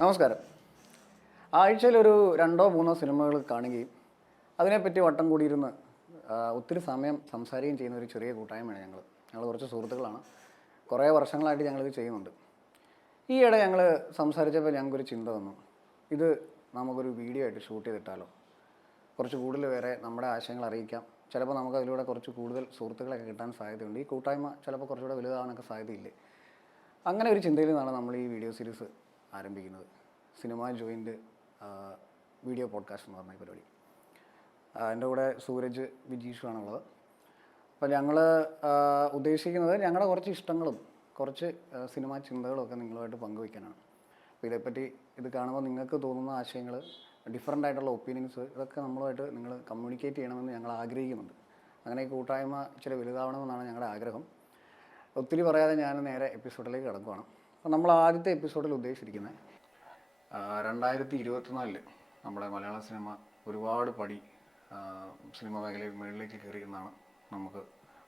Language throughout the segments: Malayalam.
നമസ്കാരം. ആഴ്ചയിലൊരു 2-3 സിനിമകൾ കാണുകയും അതിനെപ്പറ്റി വട്ടം കൂടിയിരുന്ന് ഒത്തിരി സമയം സംസാരിക്കുകയും ചെയ്യുന്ന ഒരു ചെറിയ കൂട്ടായ്മയാണ് ഞങ്ങൾ കുറച്ച് സുഹൃത്തുക്കളാണ്. കുറേ വർഷങ്ങളായിട്ട് ഞങ്ങളിത് ചെയ്യുന്നുണ്ട്. ഈയിടെ ഞങ്ങൾ സംസാരിച്ചപ്പോൾ ഞങ്ങൾക്കൊരു ചിന്ത വന്നു, ഇത് നമുക്കൊരു വീഡിയോ ആയിട്ട് ഷൂട്ട് ചെയ്തിട്ടാലോ, കുറച്ച് കൂടുതൽ പേരെ നമ്മുടെ ആശയങ്ങൾ അറിയിക്കാം. ചിലപ്പോൾ നമുക്ക് അതിലൂടെ കുറച്ച് കൂടുതൽ സുഹൃത്തുക്കളൊക്കെ കിട്ടാൻ സാധ്യതയുണ്ട്. ഈ കൂട്ടായ്മ ചിലപ്പോൾ കുറച്ചുകൂടെ വലുതാകാനൊക്കെ സാധ്യതയില്ലേ. അങ്ങനെ ഒരു ചിന്തയിൽ നിന്നാണ് നമ്മൾ ഈ വീഡിയോ സീരീസ് ആരംഭിക്കുന്നത്. സിനിമ ജോയിൻ്റ് വീഡിയോ പോഡ്കാസ്റ്റ് എന്ന് പറഞ്ഞ പരിപാടി. എൻ്റെ കൂടെ സൂരജ്, വിജീഷുമാണുള്ളത്. അപ്പോൾ ഞങ്ങൾ ഉദ്ദേശിക്കുന്നത് ഞങ്ങളുടെ കുറച്ച് ഇഷ്ടങ്ങളും കുറച്ച് സിനിമാ ചിന്തകളും ഒക്കെ നിങ്ങളുമായിട്ട് പങ്കുവയ്ക്കാനാണ്. അപ്പോൾ ഇതേപ്പറ്റി ഇത് കാണുമ്പോൾ നിങ്ങൾക്ക് തോന്നുന്ന ആശയങ്ങൾ, ഡിഫറൻ്റ് ആയിട്ടുള്ള ഒപ്പീനിയൻസ്, ഇതൊക്കെ നമ്മളുമായിട്ട് നിങ്ങൾ കമ്മ്യൂണിക്കേറ്റ് ചെയ്യണമെന്ന് ഞങ്ങൾ ആഗ്രഹിക്കുന്നുണ്ട്. അങ്ങനെ ഈ കൂട്ടായ്മ ഇച്ചിരി വലുതാവണമെന്നാണ് ഞങ്ങളുടെ ആഗ്രഹം. ഒത്തിരി പറയാതെ ഞാൻ നേരെ എപ്പിസോഡിലേക്ക് കിടക്കുകയാണ്. അപ്പോൾ നമ്മൾ ആദ്യത്തെ എപ്പിസോഡിൽ ഉദ്ദേശിച്ചിരിക്കുന്നത് 2024 നമ്മുടെ മലയാള സിനിമ ഒരുപാട് പടി സിനിമ മേഖലയിൽ മുകളിലേക്ക് കയറി എന്നാണ് നമുക്ക്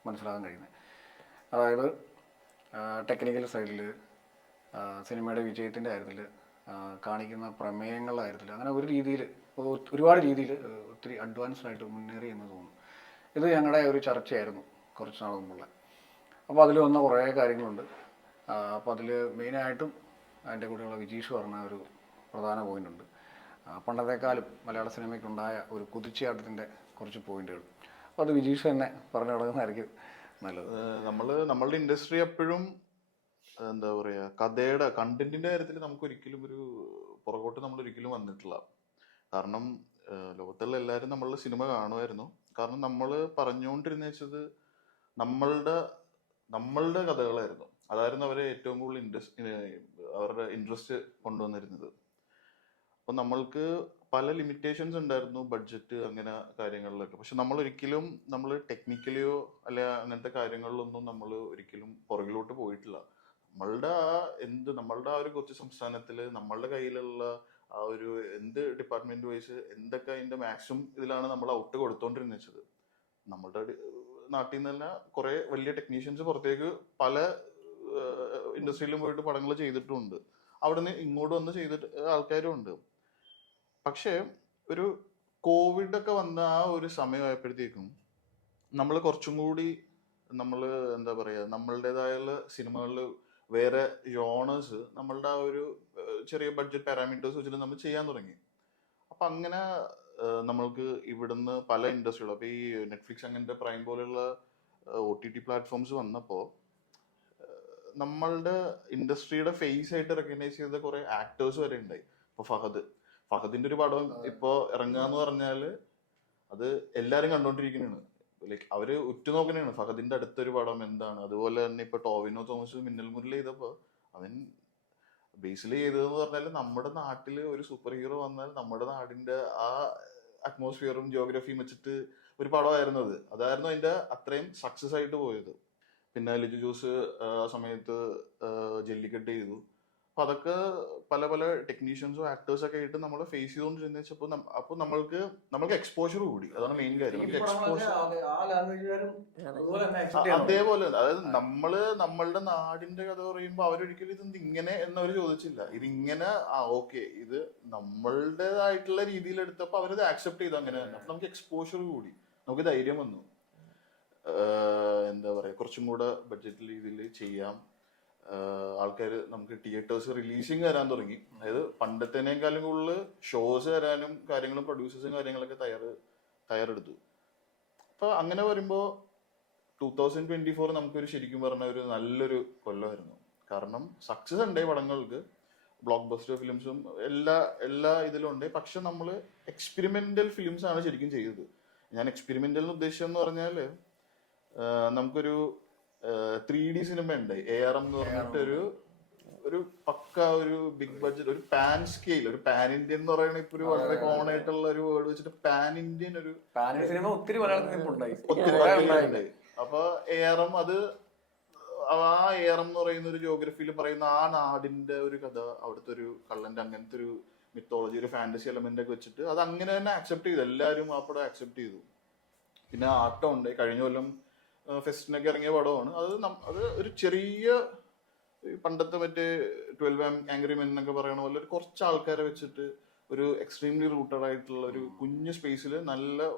മനസ്സിലാക്കാൻ കഴിയുന്നത്. അതായത് ടെക്നിക്കൽ സൈഡിൽ, സിനിമയുടെ വിജയത്തിൻ്റെ കാര്യത്തിൽ, കാണിക്കുന്ന പ്രമേയങ്ങളുടെ കാര്യത്തിൽ, അങ്ങനെ ഒരുപാട് രീതിയിൽ ഒത്തിരി അഡ്വാൻസ്ഡ് ആയിട്ട് മുന്നേറി എന്ന് തോന്നുന്നു. ഇത് ഞങ്ങളുടെ ഒരു ചർച്ചയായിരുന്നു കുറച്ച് നാൾ മുമ്പുള്ള. അപ്പോൾ അതിൽ വന്ന കുറേ കാര്യങ്ങളുണ്ട്. അപ്പോൾ അതിൽ മെയിനായിട്ടും എൻ്റെ കൂടെയുള്ള വിജീഷ് പറഞ്ഞ ഒരു പ്രധാന പോയിൻ്റുണ്ട്. പണ്ടത്തെക്കാളും മലയാള സിനിമയ്ക്കുണ്ടായ ഒരു കുതിച്ചുചാട്ടത്തിൻ്റെ കുറച്ച് പോയിന്റുകൾ. അപ്പോൾ അത് വിജീഷ് തന്നെ പറഞ്ഞു തുടങ്ങുന്നതായിരിക്കും നല്ലത്. നമ്മളുടെ ഇൻഡസ്ട്രി എപ്പോഴും എന്താ പറയുക, കണ്ടന്റിന്റെ കാര്യത്തിൽ നമുക്കൊരിക്കലും ഒരു പുറകോട്ട് നമ്മളൊരിക്കലും വന്നിട്ടില്ല. കാരണം ലോകത്തുള്ള എല്ലാവരും നമ്മളുടെ സിനിമ കാണുമായിരുന്നു. കാരണം നമ്മൾ പറഞ്ഞുകൊണ്ടിരുന്ന വെച്ചത് നമ്മളുടെ കഥകളായിരുന്നു. അതായിരുന്നു അവരെ ഏറ്റവും കൂടുതൽ അവരുടെ ഇൻട്രസ്റ്റ് കൊണ്ടുവന്നിരുന്നത്. അപ്പൊ നമ്മൾക്ക് പല ലിമിറ്റേഷൻസ് ഉണ്ടായിരുന്നു, ബഡ്ജറ്റ് അങ്ങനെ കാര്യങ്ങളിലൊക്കെ. പക്ഷെ നമ്മൾ ടെക്നിക്കലിയോ അല്ലെ അങ്ങനത്തെ കാര്യങ്ങളിലൊന്നും നമ്മൾ ഒരിക്കലും പുറകിലോട്ട് പോയിട്ടില്ല. നമ്മളുടെ ആ ഒരു കൊച്ചു സംസ്ഥാനത്തില് നമ്മളുടെ കയ്യിലുള്ള ആ ഒരു ഡിപ്പാർട്ട്മെന്റ് വൈസ് എന്തൊക്കെ അതിന്റെ മാക്സിമം ഇതിലാണ് നമ്മൾ ഔട്ട് കൊടുത്തോണ്ടിരുന്നത്. നമ്മളുടെ നാട്ടിൽ നിന്ന് തന്നെ കുറെ വലിയ ടെക്നീഷ്യൻസ് പുറത്തേക്ക് പല ഇൻഡസ്ട്രിയിലും പോയിട്ട് പടങ്ങൾ ചെയ്തിട്ടുമുണ്ട്. അവിടുന്ന് ഇങ്ങോട്ട് വന്ന് ചെയ്തിട്ട് ആൾക്കാരും ഉണ്ട്. പക്ഷെ ഒരു കോവിഡ് ഒക്കെ വന്ന ആ ഒരു സമയമായപ്പോഴത്തേക്കും നമ്മൾ കുറച്ചും കൂടി എന്താ പറയാ, നമ്മളുടേതായുള്ള സിനിമകളിൽ വേറെ ജോണേഴ്സ് നമ്മളുടെ ആ ഒരു ചെറിയ ബഡ്ജറ്റ് പാരാമീറ്റേഴ്സ് വെച്ചിട്ട് നമ്മൾ ചെയ്യാൻ തുടങ്ങി. അപ്പൊ അങ്ങനെ നമ്മൾക്ക് ഇവിടുന്ന് പല ഇൻഡസ്ട്രികളും, അപ്പൊ ഈ നെറ്റ്ഫ്ലിക്സ് അങ്ങനത്തെ പ്രൈം പോലെയുള്ള OTT പ്ലാറ്റ്ഫോംസ് വന്നപ്പോ നമ്മളുടെ ഇൻഡസ്ട്രിയുടെ ഫേസ് ആയിട്ട് റെക്കഗ്നൈസ് ചെയ്ത കുറെ ആക്ടേഴ്സ് വരെ ഉണ്ടായി. ഇപ്പൊ ഫഹദിന്റെ ഒരു പടം ഇപ്പൊ ഇറങ്ങാന്ന് പറഞ്ഞാല് അത് എല്ലാരും കണ്ടോണ്ടിരിക്കുന്നതാണ്. ലൈക്ക് അവര് ഉറ്റുനോക്കണേണ് ഫഹദിന്റെ അടുത്തൊരു പടം എന്താണ്. അതുപോലെ തന്നെ ഇപ്പൊ ടോവിനോ തോമസ് മിന്നൽ മുരളി ചെയ്തപ്പോ അവൻ ബേസിൽ ചെയ്തതെന്ന് പറഞ്ഞാല് നമ്മുടെ നാട്ടില് ഒരു സൂപ്പർ ഹീറോ വന്നാൽ നമ്മുടെ നാടിന്റെ ആ അറ്റ്മോസ്ഫിയറും ജിയോഗ്രഫിയും വെച്ചിട്ട് ഒരു പടമായിരുന്നു അത്. അതായിരുന്നു അതിന്റെ അത്രയും സക്സസ് ആയിട്ട് പോയത്. പിന്നെ ലിജു ജോസ് ആ സമയത്ത് ജല്ലിക്കെട്ട് ചെയ്തു. അപ്പൊ അതൊക്കെ പല പല ടെക്നീഷ്യൻസും ആക്ടേഴ്സ് ഒക്കെ ആയിട്ട് നമ്മൾ ഫേസ് ചെയ്തുകൊണ്ടിരുന്നപ്പോ അപ്പൊ നമ്മൾക്ക് എക്സ്പോഷർ കൂടി. അതാണ് മെയിൻ കാര്യം. അതേപോലെ അതായത് നമ്മളുടെ നാടിന്റെ കഥ പറയുമ്പോ അവരൊരിക്കലും ഇത് ഇങ്ങനെ എന്നവര് ചോദിച്ചില്ല. ഇതിങ്ങനെ ഓക്കെ ഇത് നമ്മളുടേതായിട്ടുള്ള രീതിയിൽ എടുത്തപ്പോ അവരത് ആക്സെപ്റ്റ് ചെയ്തു. അങ്ങനെ തന്നെ. അപ്പൊ നമുക്ക് എക്സ്പോഷർ കൂടി, നമുക്ക് ധൈര്യം വന്നു. എന്താ പറയാ, കുറച്ചും കൂടെ ബഡ്ജറ്റ് രീതിയിൽ ചെയ്യാം. ആൾക്കാർ നമുക്ക് തിയേറ്റേഴ്സ് റിലീസിങ് തരാൻ തുടങ്ങി. അതായത് പണ്ടത്തേനേക്കാളും കൂടുതൽ ഷോസ് തരാനും കാര്യങ്ങളും പ്രൊഡ്യൂസേഴ്സും കാര്യങ്ങളൊക്കെ തയ്യാറെടുത്തു. അപ്പൊ അങ്ങനെ വരുമ്പോ 2024 നമുക്കൊരു ശരിക്കും പറഞ്ഞ ഒരു നല്ലൊരു കൊല്ലമായിരുന്നു. കാരണം സക്സസ് ഉണ്ട് പടങ്ങൾക്ക്, ബ്ലോക്ക് ബസ്റ്റർ ഫിലിംസും എല്ലാ ഇതിലും ഉണ്ട്. പക്ഷെ നമ്മള് എക്സ്പെരിമെന്റൽ ഫിലിംസ് ആണ് ശരിക്കും ചെയ്തത്. ഞാൻ എക്സ്പെരിമെന്റൽ ഉദ്ദേശിച്ചെന്ന് പറഞ്ഞാല് നമുക്കൊരു 3D സിനിമ ഉണ്ട്, ARM എന്ന് പറഞ്ഞിട്ട് ഒരു പക്ക ഒരു ബിഗ് ബഡ്ജറ്റ്, ഒരു പാൻ സ്കെയിൽ, ഒരു പാൻ ഇന്ത്യൻ എന്ന് പറയുന്ന ഇപ്പൊ ഒരു വളരെ കോമൺ ആയിട്ടുള്ള ഒരു വേർഡ് വെച്ചിട്ട് പാൻ ഇന്ത്യൻ ഒരു സിനിമ ഒത്തിരി ഉണ്ടായി. അപ്പൊ ARM ആ ARM എന്ന് പറയുന്ന ഒരു ജോഗ്രഫിയിൽ പറയുന്ന ആ നാടിന്റെ ഒരു കഥ, അവിടുത്തെ ഒരു കള്ളന്റെ അങ്ങനത്തെ ഒരു മിത്തോളജി, ഒരു ഫാന്റസി എലമെന്റ് ഒക്കെ വെച്ചിട്ട് അത് അങ്ങനെ തന്നെ ആക്സെപ്റ്റ് ചെയ്തു. എല്ലാവരും ആ പടം ആക്സെപ്റ്റ് ചെയ്തു. പിന്നെ ആട്ടം ഉണ്ട്, കഴിഞ്ഞ കൊല്ലം ഫെസ്റ്റിനൊക്കെ ഇറങ്ങിയ പടമാണ് അത്. ഒരു ചെറിയ ഈ പണ്ടത്തെ മറ്റേ 12 ആംഗ്രി മെൻ എന്നൊക്കെ പറയണ പോലെ ഒരു കുറച്ച് ആൾക്കാരെ വെച്ചിട്ട് ഒരു എക്സ്ട്രീംലി റൂട്ടഡ് ആയിട്ടുള്ള ഒരു കുഞ്ഞു സ്പേസിൽ നല്ല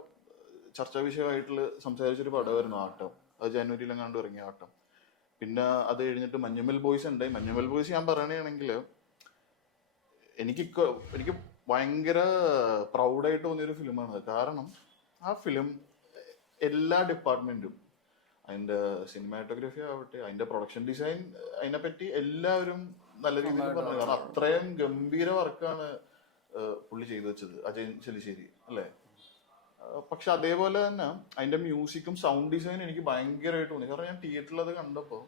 ചർച്ചാ വിഷയമായിട്ടുള്ള സംസാരിച്ചൊരു പടമായിരുന്നു ആട്ടം. അത് ജനുവരിയിലെങ്ങാണ്ട് ഇറങ്ങിയ ആട്ടം. പിന്നെ അത് കഴിഞ്ഞിട്ട് മഞ്ഞുമൽ ബോയ്സ് ഉണ്ടായി. മഞ്ഞുമൽ ബോയ്സ് ഞാൻ പറയണെങ്കിൽ എനിക്ക് ഭയങ്കര പ്രൗഡായിട്ട് തോന്നിയൊരു ഫിലിമാണ്. കാരണം ആ ഫിലിം എല്ലാ ഡിപ്പാർട്ട്മെന്റും, അതിന്റെ സിനിമാറ്റോഗ്രഫി ആവട്ടെ, അതിന്റെ പ്രൊഡക്ഷൻ ഡിസൈൻ, അതിനെപ്പറ്റി എല്ലാവരും നല്ല രീതിയിൽ പറഞ്ഞു. കാരണം അത്രയും ഗംഭീര വർക്കാണ് പുള്ളി ചെയ്തു വെച്ചത്, അജയൻ ചെലിശ്ശേരി അല്ലേ. പക്ഷെ അതേപോലെ തന്നെ അതിന്റെ മ്യൂസിക്കും സൗണ്ട് ഡിസൈനും എനിക്ക് ഭയങ്കരമായിട്ട് തോന്നി. കാരണം ഞാൻ തിയേറ്ററിൽ അത് കണ്ടപ്പോൾ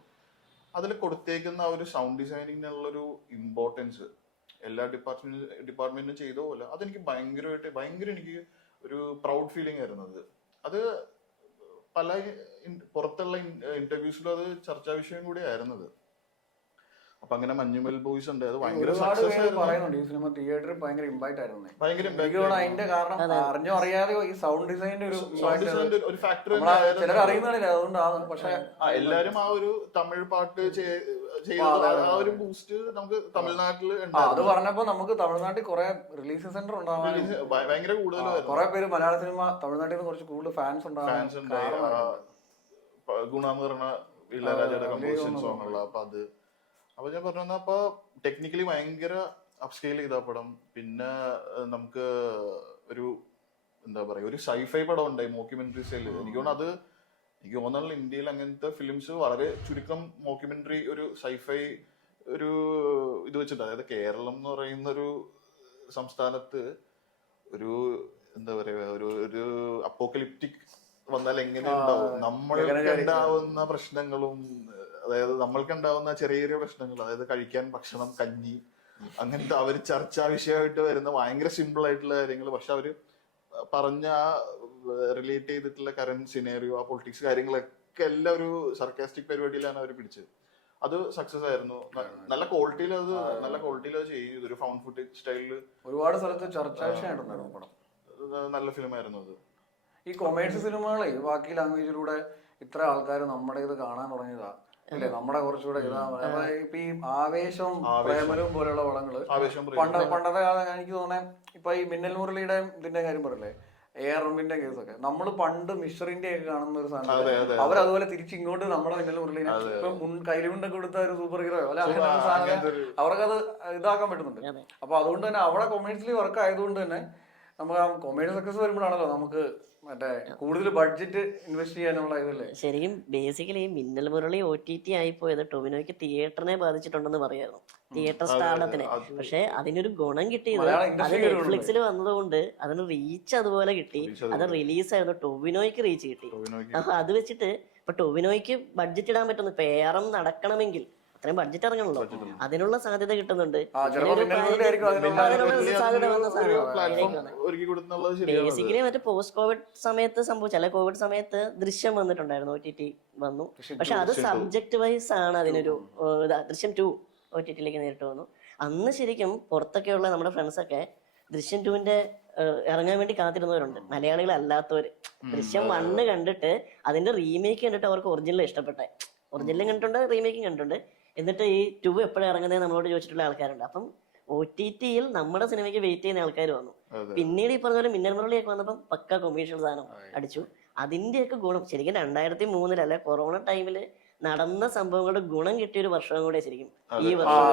അതിൽ കൊടുത്തേക്കുന്ന ആ ഒരു സൗണ്ട് ഡിസൈനിങ്ങിനുള്ളൊരു ഇമ്പോർട്ടൻസ് എല്ലാ ഡിപ്പാർട്ട്മെന്റും ചെയ്ത പോലെ അതെനിക്ക് ഭയങ്കര എനിക്ക് ഒരു പ്രൗഡ് ഫീലിംഗ് ആയിരുന്നു. അത് പല പുറത്തുള്ള ഇന്റർവ്യൂസിലും അത് ചർച്ചാ വിഷയം കൂടി ആയിരുന്നത്. അപ്പൊ അങ്ങനെ മഞ്ഞുമൽ ബോയ്സ് ഉണ്ട്, അത് ഭയങ്കര സക്സസ് ആയിരുന്നു. പറയുന്നുണ്ട് ഈ സിനിമ തിയേറ്ററിൽ ഭയങ്കര ഇമ്പാക്ട് ആയിരുന്നു. ഭയങ്കര അതിന്റെ കാരണം അറിഞ്ഞോ അറിയാതെ ഈ സൗണ്ട് ഡിസൈനിന്റെ ഒരു ഫാക്ടർ ചിലർ അറിയുന്നില്ല, അതുകൊണ്ടാണ്. പക്ഷെ എല്ലാരും ആ ഒരു തമിഴ് പാട്ട് ചെയ്തത് ആ ഒരു ബൂസ്റ്റ് നമുക്ക് തമിഴ്നാട്ടിൽ അത് പറഞ്ഞപ്പോ നമുക്ക് തമിഴ്നാട്ടിൽ കുറെ റിലീസ് സെന്റർ ഉണ്ടാവാൻ ഭയങ്കര കൂടുതലായിരുന്നു. കുറെ പേര് മലയാള സിനിമ തമിഴ്നാട്ടിൽ നിന്ന് കുറച്ച് കൂടുതൽ ഫാൻസ് ഉണ്ടാവാൻ ഗുണാന്ന് പറഞ്ഞ ഇളയരാജയുടെ കമ്പോസിഷൻ സോങ് ഉള്ള. അപ്പൊ ഞാൻ പറഞ്ഞു, അപ്പൊ ടെക്നിക്കലി ഭയങ്കര അപ്സ്കെയിൽ ചെയ്ത പടം. പിന്നെ നമുക്ക് ഒരു എന്താ പറയാ ഒരു സൈഫൈ പടം ഉണ്ടായി, മോക്യുമെന്ററി സ്റ്റൈൽ. എനിക്ക് തോന്നുന്നു ഇന്ത്യയിൽ അങ്ങനത്തെ ഫിലിംസ് വളരെ ചുരുക്കം മോക്യുമെന്ററി ഒരു സൈഫൈ ഒരു ഇത് വെച്ചിട്ട്. അതായത് കേരളം എന്ന് പറയുന്ന ഒരു സംസ്ഥാനത്ത് ഒരു എന്താ പറയാ ഒരു അപ്പോക്കലിപ്റ്റിക് വന്നാൽ എങ്ങനെ ഉണ്ടാവും, നമ്മൾക്ക് ഉണ്ടാവുന്ന പ്രശ്നങ്ങളും, അതായത് നമ്മൾക്കുണ്ടാവുന്ന ചെറിയ ചെറിയ പ്രശ്നങ്ങൾ, അതായത് കഴിക്കാൻ ഭക്ഷണം, കഞ്ഞി, അങ്ങനത്തെ അവര് ചർച്ചാ വിഷയമായിട്ട് വരുന്ന ഭയങ്കര സിമ്പിൾ ആയിട്ടുള്ള കാര്യങ്ങൾ. പക്ഷെ അവര് പറഞ്ഞ ആ റിലേറ്റ് ചെയ്തിട്ടുള്ള കറന്റ് സിനാരിയോ, ആ പൊളിറ്റിക്സ് കാര്യങ്ങളൊക്കെ എല്ലാം ഒരു സർക്കാസ്റ്റിക് പരിപാടിയിലാണ് അവർ പിടിച്ചത്. അത് സക്സസ് ആയിരുന്നു. നല്ല ക്വാളിറ്റിയിൽ അത് ചെയ്തു. ഒരു ഫൗണ്ട് ഫുട്ടേജ് സ്റ്റൈലില് ഒരുപാട് സ്ഥലത്ത് ചർച്ചാ വിഷയമായിട്ടുണ്ടായിരുന്നു പടം. നല്ല ഫിലിമായിരുന്നു അത്. ഈ കൊമേഴ്സ്യൽ സിനിമകളെ ബാക്കി ലാംഗ്വേജിലൂടെ ഇത്ര ആൾക്കാർ നമ്മുടെ ഇത് കാണാൻ തുടങ്ങിയതാ അല്ലേ? നമ്മുടെ കുറച്ചുകൂടെ ഇപ്പൊ ഈ ആവേശം, പ്രേമലും പോലെയുള്ള പടങ്ങള് പണ്ടത്തെ കാലം എനിക്ക് തോന്നുന്നത്. ഇപ്പൊ ഈ മിന്നൽ മുരളിയുടെ ഇതിന്റെ കാര്യം പറയല്ലേ, എയർമിന്റെ കേസൊക്കെ നമ്മള് പണ്ട് മിഷറിന്റെ ഒക്കെ കാണുന്ന ഒരു സാധനം അവരതുപോലെ തിരിച്ച് ഇങ്ങോട്ട് നമ്മുടെ മിന്നൽ മുരളിനെ ഇപ്പൊ കൈലുകൊണ്ടൊക്കെ കൊടുത്ത ഒരു സൂപ്പർ ഹീറോ അല്ലെ, അങ്ങനെ ഒരു സാധനം അവർക്കത് ഇതാക്കാൻ പറ്റുന്നുണ്ട്. അപ്പൊ അതുകൊണ്ട് തന്നെ അവിടെ കൊമേഴ്സ്യലി വർക്ക് ആയതുകൊണ്ട് തന്നെ നമുക്ക് ആ കൊമേഴ്സ്യൽ സക്സസ് വരുമ്പോഴാണല്ലോ നമുക്ക് മറ്റേ കൂടുതൽ ബഡ്ജറ്റ് ഇൻവെസ്റ്റ് ചെയ്യാനുള്ള ഇതല്ലേ. ശരിക്കും ബേസിക്കലി മിന്നൽ മുരളി OTT ആയിപ്പോയത് ടൊവിനോയ്ക്ക് തിയേറ്ററിനെ ബാധിച്ചിട്ടുണ്ടെന്ന് പറയായിരുന്നു, തിയേറ്റർ സ്റ്റാർഡത്തിനെ. പക്ഷെ അതിനൊരു ഗുണം കിട്ടിയത് അത് നെറ്റ്ഫ്ലിക്സിൽ വന്നതുകൊണ്ട് അതിന് റീച്ച് അതുപോലെ കിട്ടി. അത് റിലീസായിരുന്നു, ടൊവിനോയ്ക്ക് റീച്ച് കിട്ടി. അപ്പൊ അത് വെച്ചിട്ട് ഇപ്പൊ ടൊവിനോയ്ക്ക് ബഡ്ജറ്റ് ഇടാൻ പറ്റുന്നു. ഇപ്പൊ ഏറം നടക്കണമെങ്കിൽ അത്രയും ബഡ്ജറ്റ് ഇറങ്ങണല്ലോ, അതിനുള്ള സാധ്യത കിട്ടുന്നുണ്ട്. ബേസിക്കലി മറ്റേ പോസ്റ്റ് കോവിഡ് സമയത്ത് ചില കോവിഡ് സമയത്ത് ദൃശ്യം വന്നിട്ടുണ്ടായിരുന്നു, OTT വന്നു. പക്ഷെ അത് സബ്ജക്ട് വൈസ് ആണ്. അതിനൊരു ദൃശ്യം 2 OTT-ലേക്ക് നേരിട്ട് വന്നു. അന്ന് ശരിക്കും പുറത്തൊക്കെയുള്ള നമ്മുടെ ഫ്രണ്ട്സൊക്കെ ദൃശ്യം 2-ന്റെ ഇറങ്ങാൻ വേണ്ടി കാത്തിരുന്നവരുണ്ട്, മലയാളികളല്ലാത്തവര്. ദൃശ്യം 1 കണ്ടിട്ട് അതിന്റെ റീമേക്ക് കണ്ടിട്ട് അവർക്ക് ഒറിജിനൽ ഇഷ്ടപ്പെട്ടെ. ഒറിജിനലും കണ്ടിട്ടുണ്ട്, റീമേക്കും കണ്ടിട്ടുണ്ട്. എന്നിട്ട് ഈ 2 എപ്പോഴും ഇറങ്ങുന്നത് നമ്മളോട് ചോദിച്ചിട്ടുള്ള ആൾക്കാരുണ്ട്. അപ്പം OTT-യിൽ നമ്മുടെ സിനിമയ്ക്ക് വെയിറ്റ് ചെയ്യുന്ന ആൾക്കാർ വന്നു. പിന്നീട് ഈ പറഞ്ഞ പോലെ മിന്നൽ മുരളിയൊക്കെ വന്നപ്പം പക്ക കൊമേഴ്ഷ്യൽ സാധനം അടിച്ചു. അതിന്റെയൊക്കെ ഗുണം ശരിക്കും 2003 അല്ലെ കൊറോണ ടൈമില് നടന്ന സംഭവങ്ങളുടെ ഗുണം കിട്ടിയ ഒരു വർഷം കൂടെ ശരിക്കും ഈ വർഷം.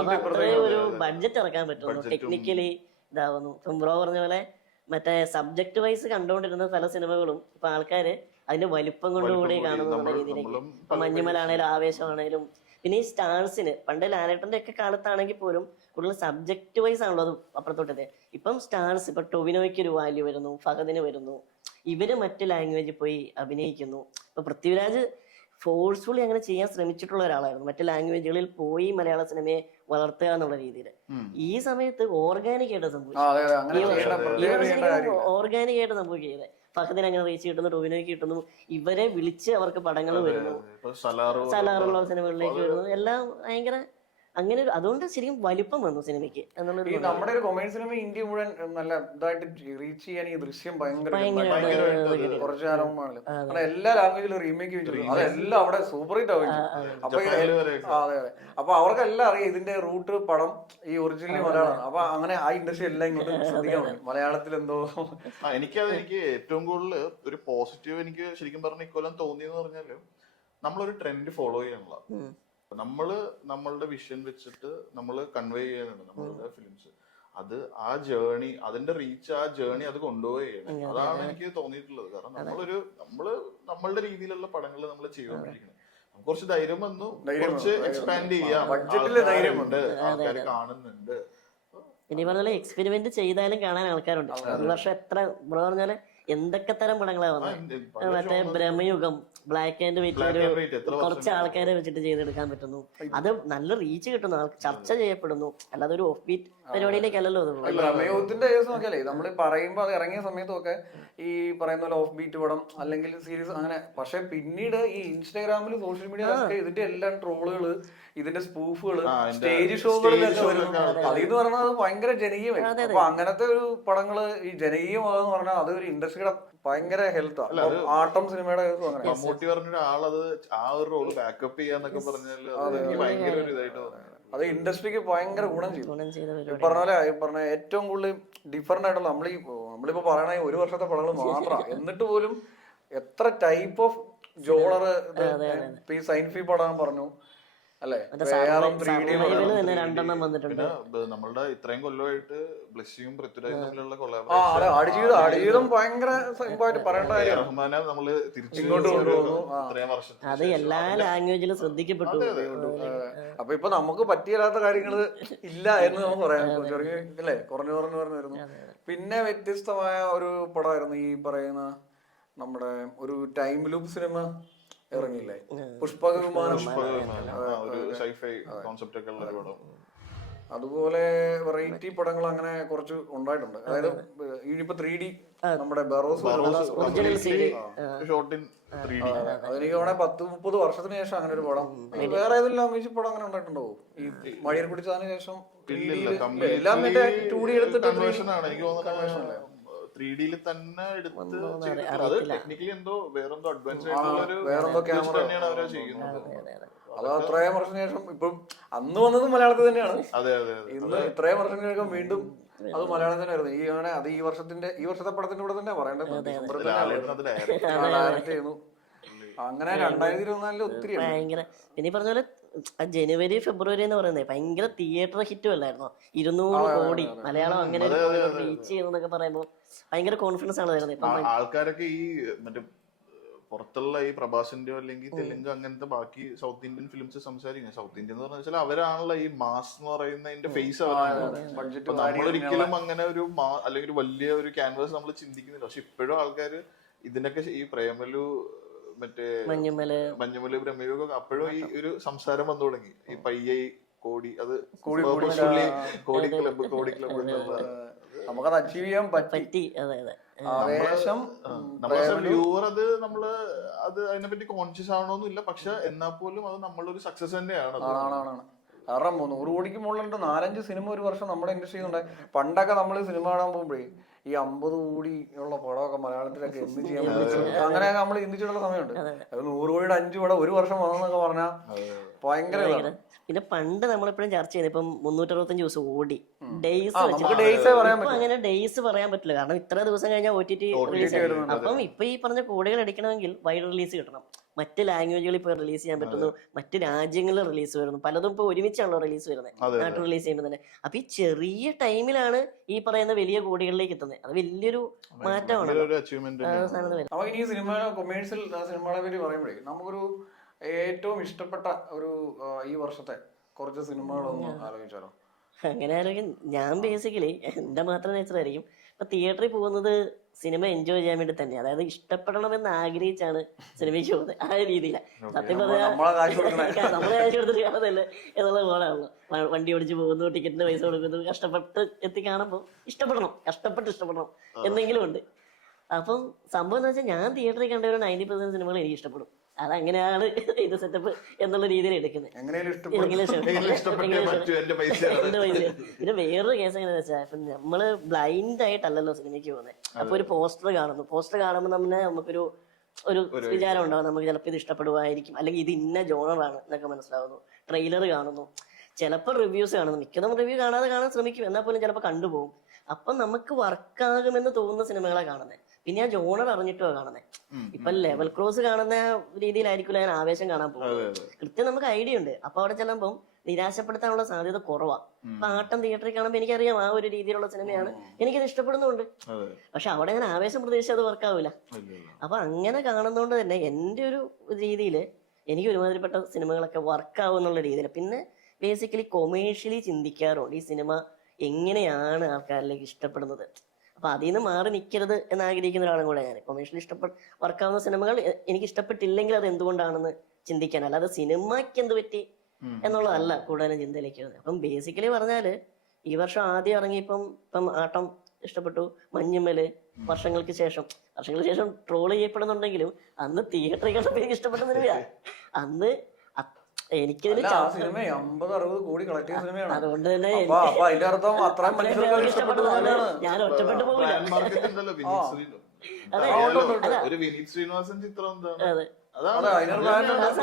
അപ്പൊ അത്രയും ഒരു ബഡ്ജറ്റ് ഇറക്കാൻ പറ്റുന്നു, ടെക്നിക്കലി ഇതാവുന്നു. ഇപ്പം ബ്രോ പറഞ്ഞ പോലെ മറ്റേ സബ്ജക്ട് വൈസ് കണ്ടുകൊണ്ടിരുന്ന പല സിനിമകളും ഇപ്പൊ ആൾക്കാര് അതിന്റെ വലിപ്പം കൊണ്ടുകൂടി കാണുന്ന രീതിയിലേക്ക്. ഇപ്പൊ മഞ്ഞുമലാണേലും ആവേശമാണേലും പിന്നെ ഈ സ്റ്റാർസിന് പണ്ട് ലാലേട്ടന്റെ ഒക്കെ കാലത്താണെങ്കിൽ പോലും കൂടുതൽ സബ്ജക്ട് വൈസ് ആണല്ലോ അത് അപ്പുറത്തോട്ടത്. ഇപ്പം സ്റ്റാർസ് ഇപ്പൊ ടൊവിനോയ്ക്ക് ഒരു വാല്യൂ വരുന്നു, ഫഹദിന് വരുന്നു, ഇവര് മറ്റു ലാംഗ്വേജിൽ പോയി അഭിനയിക്കുന്നു. ഇപ്പൊ പൃഥ്വിരാജ് ഫോഴ്സ്ഫുള്ളി അങ്ങനെ ചെയ്യാൻ ശ്രമിച്ചിട്ടുള്ള ഒരാളായിരുന്നു, മറ്റു ലാംഗ്വേജുകളിൽ പോയി മലയാള സിനിമയെ വളർത്തുക എന്നുള്ള രീതിയിൽ. ഈ സമയത്ത് ഓർഗാനിക് ആയിട്ട് സംഭവിച്ചു, ഓർഗാനിക് ആയിട്ട് സംഭവിക്കുന്നത്. ഫഹദിന് അങ്ങനെ റീച്ച് കിട്ടുന്നു, ടൊവിനോയ്ക്ക് കിട്ടുന്നു, ഇവരെ വിളിച്ച് അവർക്ക് പടങ്ങൾ വരുന്നു, സലാറുള്ള സിനിമകളിലേക്ക് വരുന്നു, എല്ലാം ഭയങ്കര അങ്ങനെ അതുകൊണ്ട് ശരിക്കും വലിപ്പം വന്നു സിനിമയ്ക്ക് എന്നുള്ളൊരു ഈ നമ്മുടെ ഒരു കൊമേഴ്സ് സിനിമ ഇന്ത്യ മുഴുവൻ നല്ല ഇതായിട്ട് റീച്ച് ചെയ്യാൻ ഈ ദൃശ്യം ഭയങ്കര കുറച്ചു കാലം മുമ്പാണല്ലോ. കാരണം എല്ലാ ലാംഗ്വേജിലും റീമേക്ക് വെച്ചിട്ടുണ്ട്, അതെല്ലാം അവിടെ സൂപ്പർ ഹിറ്റ് ആവും. അപ്പൊ അതെ അതെ, അപ്പൊ അവർക്കെല്ലാം അറിയാം ഇതിന്റെ റൂട്ട് പടം ഈ ഒറിജിനലി മലയാളമാണ്. അപ്പൊ അങ്ങനെ ആ ഇൻഡസ്ട്രി എല്ലാം ഇങ്ങോട്ട് ശ്രദ്ധിക്കാൻ പറ്റും. മലയാളത്തിൽ എന്തോ എനിക്ക് ഏറ്റവും കൂടുതൽ ഒരു പോസിറ്റീവ് എനിക്ക് ശരിക്കും പറഞ്ഞ ഇക്കൊല്ലം തോന്നിയെന്ന് പറഞ്ഞാല് നമ്മളൊരു ട്രെൻഡ് ഫോളോ ചെയ്യാനുള്ള നമ്മള് നമ്മളുടെ വിഷൻ വെച്ചിട്ട് നമ്മൾ കൺവേ ചെയ്യാനുണ്ട് നമ്മളുടെ ഫിലിംസ്. അത് ആ ജേർണി, അതിന്റെ റീച്ച്, ആ ജേർണി അത് കൊണ്ടുപോയി ചെയ്യണം. അതാണ് എനിക്ക് തോന്നിയിട്ടുള്ളത്. കാരണം നമ്മള് നമ്മളുടെ രീതിയിലുള്ള പടങ്ങൾ നമ്മൾ ചെയ്തുകൊണ്ടിരിക്കണം. നമുക്ക് കുറച്ച് ധൈര്യം വന്നു, കുറച്ച് എക്സ്പാൻഡ് ചെയ്യാം, ബഡ്ജറ്റില് ധൈര്യമുണ്ട്, ആൾക്കാർ കാണുന്നുണ്ട്. പിന്നെ ഈ പറഞ്ഞ എക്സ്പെരിമെന്റ് ചെയ്താലും കാണാൻ ആൾക്കാരുണ്ട്. ഈ വർഷം എത്ര ബ്രോ പറഞ്ഞാല് എന്തൊക്കെ തരം പടങ്ങളാ വന്നത്. മറ്റേ ബ്രഹ്മയുഗം, ബ്ലാക്ക് ആൻഡ് വൈറ്റ് കുറച്ച് ആൾക്കാരെ വെച്ചിട്ട് ചെയ്തെടുക്കാൻ പറ്റുന്നു. അത് നല്ല റീച്ച് കിട്ടുന്നു, ചർച്ച ചെയ്യപ്പെടുന്നു. അല്ലാതെ ഒരു ഓഫ് ബീറ്റ് പരിപാടിയിലേക്കല്ലല്ലോ അത്. ബ്രഹ്മയുഗത്തിന്റെ കേസ് നോക്കിയാലേ നമ്മൾ പറയുമ്പോ അത് ഇറങ്ങിയ സമയത്തൊക്കെ ഈ പറയുന്ന പോലെ ഓഫ് ബീറ്റ് പടം അല്ലെങ്കിൽ സീരീസ് അങ്ങനെ. പക്ഷെ പിന്നീട് ഈ ഇൻസ്റ്റാഗ്രാമിൽ സോഷ്യൽ മീഡിയയിലൊക്കെ ഇതിന്റെ എല്ലാം ട്രോളുകള്, ഇതിന്റെ സ്പൂഫുകള്, സ്റ്റേജ് ഷോകളിലൊക്കെ വരുന്നു. അതെന്ന് പറഞ്ഞാൽ അത് ഭയങ്കര ജനകീയമായി. അപ്പൊ അങ്ങനത്തെ ഒരു പടങ്ങള് ഈ ജനകീയമാകുന്ന പറഞ്ഞാൽ അത് ഒരു ഇൻഡസ്ട്രിയുടെ ഭയങ്കര ഹെൽത്ത്. ആട്ടം സിനിമയുടെ കേസും അങ്ങനെ. മമ്മൂട്ടി പറഞ്ഞൊരു ആളത് ആ ഒരു റോള് ബാക്കപ്പ് ചെയ്യാന്നൊക്കെ പറഞ്ഞാൽ ഭയങ്കര ഒരു ഇതായിട്ട് തോന്നുന്നു. അത് ഇൻഡസ്ട്രിക്ക് ഭയങ്കര ഗുണം ചെയ്തു. പറഞ്ഞ പോലെ പറഞ്ഞ ഏറ്റവും കൂടുതൽ ഡിഫറെന്റ് ആയിട്ടുള്ള നമ്മളിപ്പോ പറയണ ഒരു വർഷത്തെ പടങ്ങൾ മാത്രമാണ്. എന്നിട്ട് പോലും എത്ര ടൈപ്പ് ഓഫ് ജോളർ ഈ സയൻഫി പടം പറഞ്ഞു അല്ലെ. നമ്മളുടെ ഇത്രയും കൊല്ലമായിട്ട് ബ്ലസ്സിയും പൃഥ്വിരാജും തമ്മിലുള്ള ആടുജീവിതം ഭയങ്കര പറയേണ്ട കാര്യം. റഹ്മാനെ നമ്മള് തിരിച്ചിങ്ങോട്ട് കൊണ്ടുപോകുന്നു. അത് എല്ലാ ലാംഗ്വേജിലും ശ്രദ്ധിക്കപ്പെട്ടു. അപ്പൊ ഇപ്പൊ നമുക്ക് പറ്റിയല്ലാത്ത കാര്യങ്ങള് ഇല്ല എന്ന് നമുക്ക് പറയാം. ചെറിയ അല്ലെ കുറഞ്ഞു വരുന്നു. പിന്നെ വ്യത്യസ്തമായ ഒരു പടമായിരുന്നു ഈ പറയുന്ന നമ്മുടെ ഒരു ടൈം ലൂപ്പ് സിനിമ ഇറങ്ങിയില്ലേ, പുഷ്പക വിമാനം. അതുപോലെ വെറൈറ്റി പടങ്ങൾ അങ്ങനെ കുറച്ച് ഉണ്ടായിട്ടുണ്ട്. അതായത് ഇനിയിപ്പോ 3D നമ്മുടെ അതെനിക്ക് വേണേ 10-30 വർഷത്തിന് ശേഷം അങ്ങനെ ഒരു പടം വേറെ ഏതെങ്കിലും ലാംഗ്വേജ് പടം അങ്ങനെ ഉണ്ടായിട്ടുണ്ടോ? ഈ മഴയിൽ പിടിച്ചതിന് ശേഷം എല്ലാം 2D എടുത്തിട്ട് 3Dയിൽ തന്നെ എടുത്ത് അത് ടെക്നിക്കലി എന്തോ വേറെന്തോ അഡ്വാൻസ് ആയിട്ടുള്ള വേറെന്തോ ക്യാമറ തന്നെയാണ് അവരെ ചെയ്യുന്നത്. അത് അത്രയും വർഷത്തിന് ശേഷം ഇപ്പം അന്ന് വന്നത് മലയാളത്തിൽ തന്നെയാണ്. അതെ അതെ. ഇന്ന് ഇത്രയും വർഷത്തിന് ശേഷം വീണ്ടും അത് മലയാളം തന്നെ ആയിരുന്നു. അത് ഈ വർഷത്തെ പടത്തിന്റെ കൂടെ തന്നെ പറയേണ്ടത്. ഡയറക്റ്റ് ചെയ്യുന്നു. അങ്ങനെ 2024 ഒത്തിരി ഭയങ്കര. പിന്നെ പറഞ്ഞ പോലെ ജനുവരി ഫെബ്രുവരി എന്ന് പറയുന്നത് ഭയങ്കര തിയേറ്റർ ഹിറ്റും അല്ലായിരുന്നോ? 200 കോടി മലയാളം അങ്ങനെ റീച്ച് ചെയ്യുന്നൊക്കെ പറയുമ്പോ ഭയങ്കര കോൺഫിഡൻസ് ആണ് വരുന്നത്. ആൾക്കാരൊക്കെ ഈ മറ്റേ പുറത്തുള്ള ഈ പ്രഭാസിന്റെയോ അല്ലെങ്കിൽ തെലുങ്ക് അങ്ങനത്തെ ബാക്കി സൗത്ത് ഇന്ത്യൻ ഫിലിംസ് സംസാരിക്കുന്നത്. സൗത്ത് ഇന്ത്യ എന്ന് പറഞ്ഞാൽ അവരാണല്ലോ ഈ മാസ് എന്ന് പറയുന്നതിന്റെ ഫേസ് അവരാണ്. നമ്മളൊരിക്കലും അങ്ങനെ ഒരു അല്ലെങ്കിൽ ഒരു വലിയ ഒരു ക്യാൻവാസ് നമ്മൾ ചിന്തിക്കുന്നില്ല. പക്ഷെ ഇപ്പോഴും ആൾക്കാർ ഇതിനൊക്കെ ഈ പ്രേമലു മറ്റേ മഞ്ഞുമല് ബ്രഹ്മയുഗം അപ്പോഴും ഈ ഒരു സംസാരം വന്നു തുടങ്ങി. ഈ പയ്യെ കോടി അത് കോടി ക്ലബ്ബ് നമുക്കത് അച്ചീവ് ചെയ്യാൻ പറ്റി. ആവേശം വ്യൂവർ അത് നമ്മള് അത് അതിനെപ്പറ്റി കോൺഷ്യസ് ആവണമെന്നില്ല. പക്ഷെ എന്നാൽ പോലും അത് നമ്മളൊരു സക്സസ് തന്നെയാണ്. കാരണം 100 കോടിക്ക് മുകളിലുണ്ട് 4-5 സിനിമ ഒരു വർഷം നമ്മുടെ ഇൻഡസ്ട്രിയിൽ ഉണ്ടായി. പണ്ടൊക്കെ നമ്മൾ സിനിമ കാണാൻ പോകുമ്പോഴേ ഈ 50 കോടി ഉള്ള പടമൊക്കെ മലയാളത്തിലൊക്കെ എന്ത് ചെയ്യാൻ പറ്റും അങ്ങനെയൊക്കെ നമ്മൾ ചിന്തിച്ചിട്ടുള്ള സമയമുണ്ട്. 100 കോടിയുടെ 5 പടം ഒരു വർഷം വന്നെന്നൊക്കെ പറഞ്ഞാൽ ഭയങ്കര. പിന്നെ പണ്ട് നമ്മളെപ്പോഴും ചർച്ച ചെയ്യുന്നത് ഇപ്പം 365 ദിവസം ഓടി ഡേയ്സ് അങ്ങനെ ഡേയ്സ് പറയാൻ പറ്റില്ല. കാരണം ഇത്ര ദിവസം കഴിഞ്ഞാൽ OTT റിലീസ് ചെയ്യണം. അപ്പം ഇപ്പൊ ഈ പറഞ്ഞ കോടികൾ അടിക്കണമെങ്കിൽ വൈഡ് റിലീസ് കിട്ടണം. മറ്റ് ലാംഗ്വേജുകളിൽ ഇപ്പോൾ റിലീസ് ചെയ്യാൻ പറ്റുന്നു, മറ്റ് രാജ്യങ്ങളിൽ റിലീസ് വരുന്നു. പലതും ഇപ്പൊ ഒരുമിച്ചാണല്ലോ റിലീസ് വരുന്നത്, നാട്ടിൽ റിലീസ് ചെയ്യുമ്പോൾ തന്നെ. അപ്പൊ ഈ ചെറിയ ടൈമിലാണ് ഈ പറയുന്ന വലിയ കോടികളിലേക്ക് എത്തുന്നത്. അത് വലിയൊരു മാറ്റമാണ്. അപ്പൊ ഇനി സിനിമ കൊമേഴ്സ്യൽ സിനിമകളെ പറ്റി പറയുമ്പോഴേ നമുക്കൊരു ഏറ്റവും ഇഷ്ടപ്പെട്ട ഒരു ഈ വർഷത്തെ കുറച്ച് സിനിമകളൊന്നും ആലോചിച്ചാലോ? അങ്ങനെ ആലോചിക്കും. ഞാൻ ബേസിക്കലി എന്റെ മാത്രം നേച്ചറായിരിക്കും. ഇപ്പൊ തിയേറ്ററിൽ പോകുന്നത് സിനിമ എൻജോയ് ചെയ്യാൻ വേണ്ടി തന്നെ, അതായത് ഇഷ്ടപ്പെടണമെന്ന് ആഗ്രഹിച്ചാണ് സിനിമയ്ക്ക് പോകുന്നത്. ആ രീതിയിലാണ് സത്യം പറഞ്ഞാൽ നമ്മളെ കാശ് കൊടുത്തിട്ട് കാണുന്നതല്ലേ എന്നുള്ള പോലെയാണല്ലോ. വണ്ടി ഓടിച്ച് പോകുന്നു, ടിക്കറ്റിന് പൈസ കൊടുക്കുന്നു, കഷ്ടപ്പെട്ട് എത്തി കാണുമ്പോൾ ഇഷ്ടപ്പെടണം എന്തെങ്കിലും ഉണ്ട്. അപ്പം സംഭവം എന്ന് വെച്ചാൽ ഞാൻ തിയേറ്ററിൽ കണ്ട ഒരു 90% സിനിമകൾ എനിക്ക് ഇഷ്ടപ്പെടും. അതങ്ങനെയാണ് ഇത് സെറ്റപ്പ് എന്നുള്ള രീതിയിൽ എടുക്കുന്നത്. എങ്ങനെയാലും ഇഷ്ടപ്പെട്ടേ പറ്റൂ, എന്റെ പൈസ പിന്നെ വേറൊരു കേസ് എങ്ങനെയാ വെച്ചാൽ, ഇപ്പൊ നമ്മള് ബ്ലൈൻഡ് ആയിട്ടല്ലല്ലോ സിനിമയ്ക്ക് പോകുന്നത്. അപ്പൊ ഒരു പോസ്റ്റർ കാണുന്നു, പോസ്റ്റർ കാണുമ്പോൾ നമുക്കൊരു വിചാരം ഉണ്ടാവും, നമുക്ക് ചിലപ്പോൾ ഇത് ഇഷ്ടപ്പെടുവായിരിക്കും, അല്ലെങ്കിൽ ഇത് ഇന്ന ജോണറാണ് എന്നൊക്കെ മനസ്സിലാവുന്നു. ട്രെയിലർ കാണുന്നു, ചിലപ്പോൾ റിവ്യൂസ് കാണുന്നു, മിക്കതും റിവ്യൂ കാണാതെ കാണാൻ ശ്രമിക്കും, എന്നാൽ പോലും ചിലപ്പോൾ കണ്ടുപോകും. അപ്പൊ നമുക്ക് വർക്കാകുമെന്ന് തോന്നുന്ന സിനിമകളെ കാണുന്നത്. പിന്നെ ആ ജോണർ അറിഞ്ഞിട്ടുമാണ് കാണുന്നത്. ഇപ്പൊ ലെവൽ ക്രോസ് കാണുന്ന രീതിയിലായിരിക്കില്ല ഞാൻ ആവേശം കാണാൻ പോകുന്നത്. കൃത്യം നമുക്ക് ഐഡിയ ഉണ്ട്. അപ്പൊ അവിടെ ചെല്ലുമ്പോൾ നിരാശപ്പെടുത്താനുള്ള സാധ്യത കുറവാണ്. അപ്പൊ ആട്ടം തിയേറ്ററിൽ കാണുമ്പോൾ എനിക്കറിയാം ആ ഒരു രീതിയിലുള്ള സിനിമയാണ്, എനിക്കത് ഇഷ്ടപ്പെടുന്നുണ്ട്. പക്ഷെ അവിടെ ഞാൻ ആവേശം പ്രതീക്ഷിച്ച് അത് വർക്കാവില്ല. അപ്പൊ അങ്ങനെ കാണുന്നതുകൊണ്ട് തന്നെ എൻ്റെ ഒരു രീതിയിൽ എനിക്ക് ഒരുമാതിരിപ്പെട്ട സിനിമകളൊക്കെ വർക്കാവും എന്നുള്ള രീതിയിൽ. പിന്നെ ബേസിക്കലി കൊമേഴ്ഷ്യലി ചിന്തിക്കാറുണ്ട്, ഈ സിനിമ എങ്ങനെയാണ് ആൾക്കാരിലേക്ക് ഇഷ്ടപ്പെടുന്നത്. അപ്പൊ അതിൽ നിന്ന് മാറി നിൽക്കരുത് എന്ന് ആഗ്രഹിക്കുന്ന ഒരാളും കൂടെ ഞാൻ. കൊമേഴ്ഷ്യലി വർക്കാവുന്ന സിനിമകൾ എനിക്ക് ഇഷ്ടപ്പെട്ടില്ലെങ്കിൽ അത് എന്തുകൊണ്ടാണെന്ന് ചിന്തിക്കാൻ, അല്ലാതെ സിനിമയ്ക്ക് എന്ത് പറ്റി എന്നുള്ളതല്ല കൂടുതലും ചിന്തയിലേക്ക് വരുന്നത്. അപ്പം ബേസിക്കലി പറഞ്ഞാല് ഈ വർഷം ആദ്യം ഇറങ്ങിയപ്പം ആട്ടം ഇഷ്ടപ്പെട്ടു, മഞ്ഞുമ്മല് വർഷങ്ങൾക്ക് ശേഷം ട്രോൾ ചെയ്യപ്പെടുന്നുണ്ടെങ്കിലും അന്ന് തിയേറ്ററിൽ കണ്ടപ്പോൾ എനിക്ക് ഇഷ്ടപ്പെട്ട സിനിമയാണ്. അന്ന് എനിക്കതിൽ സിനിമ 50-60 കോടി കളക്ട് ചെയ്ത സിനിമയാണ്. അതുകൊണ്ട് തന്നെ അതിന്റെ അർത്ഥം അത്രയും മനുഷ്യർക്ക് ഇഷ്ടപ്പെട്ടത് തന്നെയാണ്. ഞാൻ ഒറ്റപ്പെട്ടു പോകില്ല. ഒരു വിനീത് ശ്രീനിവാസൻ ചിത്രം എന്താണ്? അതെ,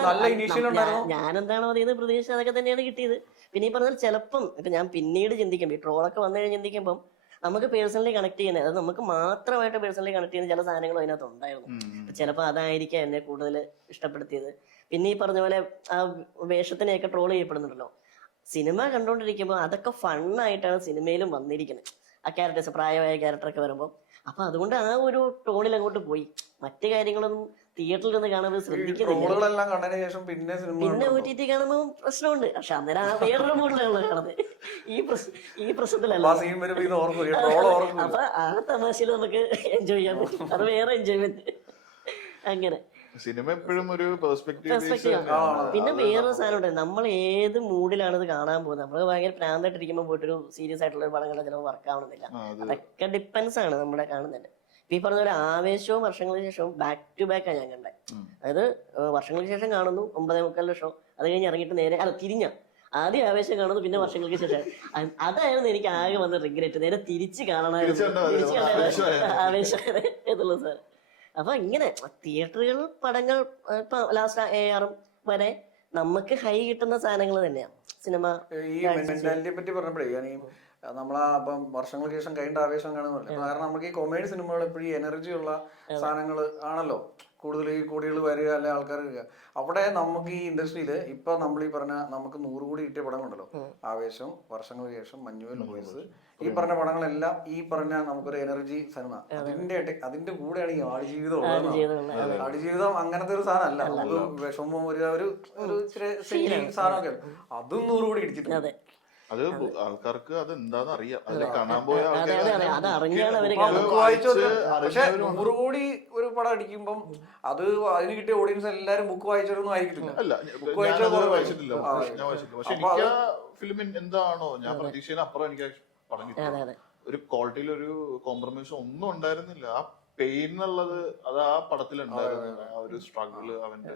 നല്ല ഇനീഷ്യൽ ഉണ്ടായിരുന്നു. ഞാൻ എന്താണോ അതിൽ നിന്ന് പ്രതീക്ഷ അതൊക്കെ തന്നെയാണ് കിട്ടിയത്. പിന്നെ ഈ പറഞ്ഞാൽ ചിലപ്പം ഇപ്പൊ ഞാൻ പിന്നീട് ചിന്തിക്കുമ്പോൾ, ഈ ട്രോളൊക്കെ വന്നു കഴിഞ്ഞ് ചിന്തിക്കുമ്പോൾ നമുക്ക് പേഴ്സണലി കണക്ട് ചെയ്യുന്നത്, അത് നമുക്ക് മാത്രമായിട്ട് പേഴ്സണലി കണക്ട് ചെയ്യുന്ന ചില സാധനങ്ങളും അതിനകത്ത് ഉണ്ടായിരുന്നു. ചിലപ്പോൾ അതായിരിക്കാം എന്നെ കൂടുതൽ ഇഷ്ടപ്പെടുത്തിയത്. പിന്നെ ഈ പറഞ്ഞ പോലെ ആ വേഷത്തിനെയൊക്കെ ട്രോൾ ചെയ്യപ്പെടുന്നുണ്ടല്ലോ, സിനിമ കണ്ടുകൊണ്ടിരിക്കുമ്പോൾ അതൊക്കെ ഫണ്ണായിട്ടാണ് സിനിമയിലും വന്നിരിക്കുന്നത്. ആ ക്യാരക്ടേഴ്സ്, പ്രായമായ ക്യാരക്ടറൊക്കെ വരുമ്പോൾ. അപ്പൊ അതുകൊണ്ട് ആ ഒരു ടോണിൽ അങ്ങോട്ട് പോയി. മറ്റു കാര്യങ്ങളൊന്നും തിയേറ്ററിൽ നിന്ന് കാണുമ്പോൾ ശ്രദ്ധിക്കുന്നില്ല. പിന്നെ OTT കാണുമ്പോൾ പ്രശ്നമുണ്ട്. പക്ഷെ അന്നേരം ആ വേറൊരു മൂഡിലാണ് കാണുന്നത്. ഈ പ്രശ്നത്തിലല്ല. അപ്പൊ ആ തമാശയിൽ നമുക്ക് എൻജോയ് ചെയ്യാൻ പറ്റും. അത് വേറെ എൻജോയ്മെന്റ്. അങ്ങനെ സിനിമ എപ്പോഴും ഒരു പെർസ്പെക്റ്റീവ്. പിന്നെ വേറൊരു സാധനം ഉണ്ട്, നമ്മൾ ഏത് മൂഡിലാണ് ഇത് കാണാൻ പോകുന്നത്. നമ്മള് ഭയങ്കര പ്രാന്തായിട്ടിരിക്കുമ്പോൾ പോയിട്ടൊരു സീരിയസ് ആയിട്ടുള്ള ഒരു പടം കണ്ടാൽ ചിലപ്പോൾ വർക്ക് ആവണമെന്നില്ല. അതൊക്കെ ഡിപ്പെൻസ് ആണ് നമ്മുടെ കാണുന്നത്. ഈ പറഞ്ഞ ഒരു ആവേശവും വർഷങ്ങൾക്ക് ശേഷവും ബാക്ക് ടു ബാക്കാണ് ഞാൻ കണ്ടത്. അതായത് വർഷങ്ങൾക്ക് ശേഷം കാണുന്നു 9:45 ഷോ, അത് കഴിഞ്ഞ് ഇറങ്ങിയിട്ട് നേരെ തിരിഞ്ഞ ആദ്യം ആവേശം കാണുന്നു, പിന്നെ വർഷങ്ങൾക്ക് ശേഷം. അതായിരുന്നു എനിക്ക് ആകെ വന്ന റിഗ്രറ്റ്. നേരെ തിരിച്ച് കാണണമായിരുന്നു, ആവേശം എന്നുള്ളത് സാർ. അപ്പൊ ഇങ്ങനെ തിയേറ്ററുകൾ പടങ്ങൾ ഇപ്പൊ ലാസ്റ്റ് AR വരെ നമുക്ക് ഹൈ കിട്ടുന്ന സാധനങ്ങൾ തന്നെയാണ് സിനിമ. ഈ മെന്റാലിറ്റിയെ പറ്റി പറഞ്ഞപ്പോഴേ നമ്മളാ ഇപ്പം വർഷങ്ങൾക്ക് ശേഷം കഴിഞ്ഞ ആവേശം കാണുന്നില്ല. കാരണം നമുക്ക് ഈ കൊമേഡി സിനിമകൾ എപ്പോഴും എനർജി ഉള്ള സാധനങ്ങൾ ആണല്ലോ കൂടുതൽ ഈ കോടികൾ വരിക, അല്ലെ ആൾക്കാർ വരിക. അവിടെ നമുക്ക് ഈ ഇൻഡസ്ട്രിയിൽ ഇപ്പൊ നമ്മൾ ഈ പറഞ്ഞ നമുക്ക് 100 കോടി കിട്ടിയ പടങ്ങളുണ്ടല്ലോ, ആവേശം, വർഷങ്ങൾക്ക് ശേഷം, മഞ്ഞുവൽ ബോയ്സ്, ഈ പറഞ്ഞ പടങ്ങളെല്ലാം ഈ പറഞ്ഞ നമുക്കൊരു എനർജി സിനിമ. അതിന്റെ കൂടെയാണ് ഈ ആടുജീവിതം ഉള്ളത്. ആടുജീവിതം അങ്ങനത്തെ ഒരു സാധനം അല്ല, വിഷമം ഒരു സാധനമൊക്കെ, അതും 100 കോടി ഇടിച്ചിട്ടുണ്ട്. അത് ആൾക്കാർക്ക് അത് എന്താന്ന് അറിയാം, അതിൽ കാണാൻ പോയ പക്ഷെ 100 കോടി ഒരു പടം അടിക്കുമ്പം അത് അതിന് കിട്ടിയ ഓഡിയൻസ് എല്ലാരും ബുക്ക് വായിച്ചവരൊന്നും ആയിരിക്കില്ല. ബുക്ക് വായിച്ചിട്ടില്ല. പക്ഷെ എനിക്ക് ആ ഫിലിമിൻ എന്താണോ ഞാൻ പ്രതീക്ഷയിൽ അപ്പുറം എനിക്ക് പടം കിട്ടി. ഒരു ക്വാളിറ്റിയിൽ ഒരു കോംപ്രമൈസ് ഒന്നും ഉണ്ടായിരുന്നില്ല. ആ പെയിൻ എന്നുള്ളത് അത് ആ പടത്തിലുണ്ടായിരുന്നു. ആ ഒരു സ്ട്രഗിള് അവന്റെ.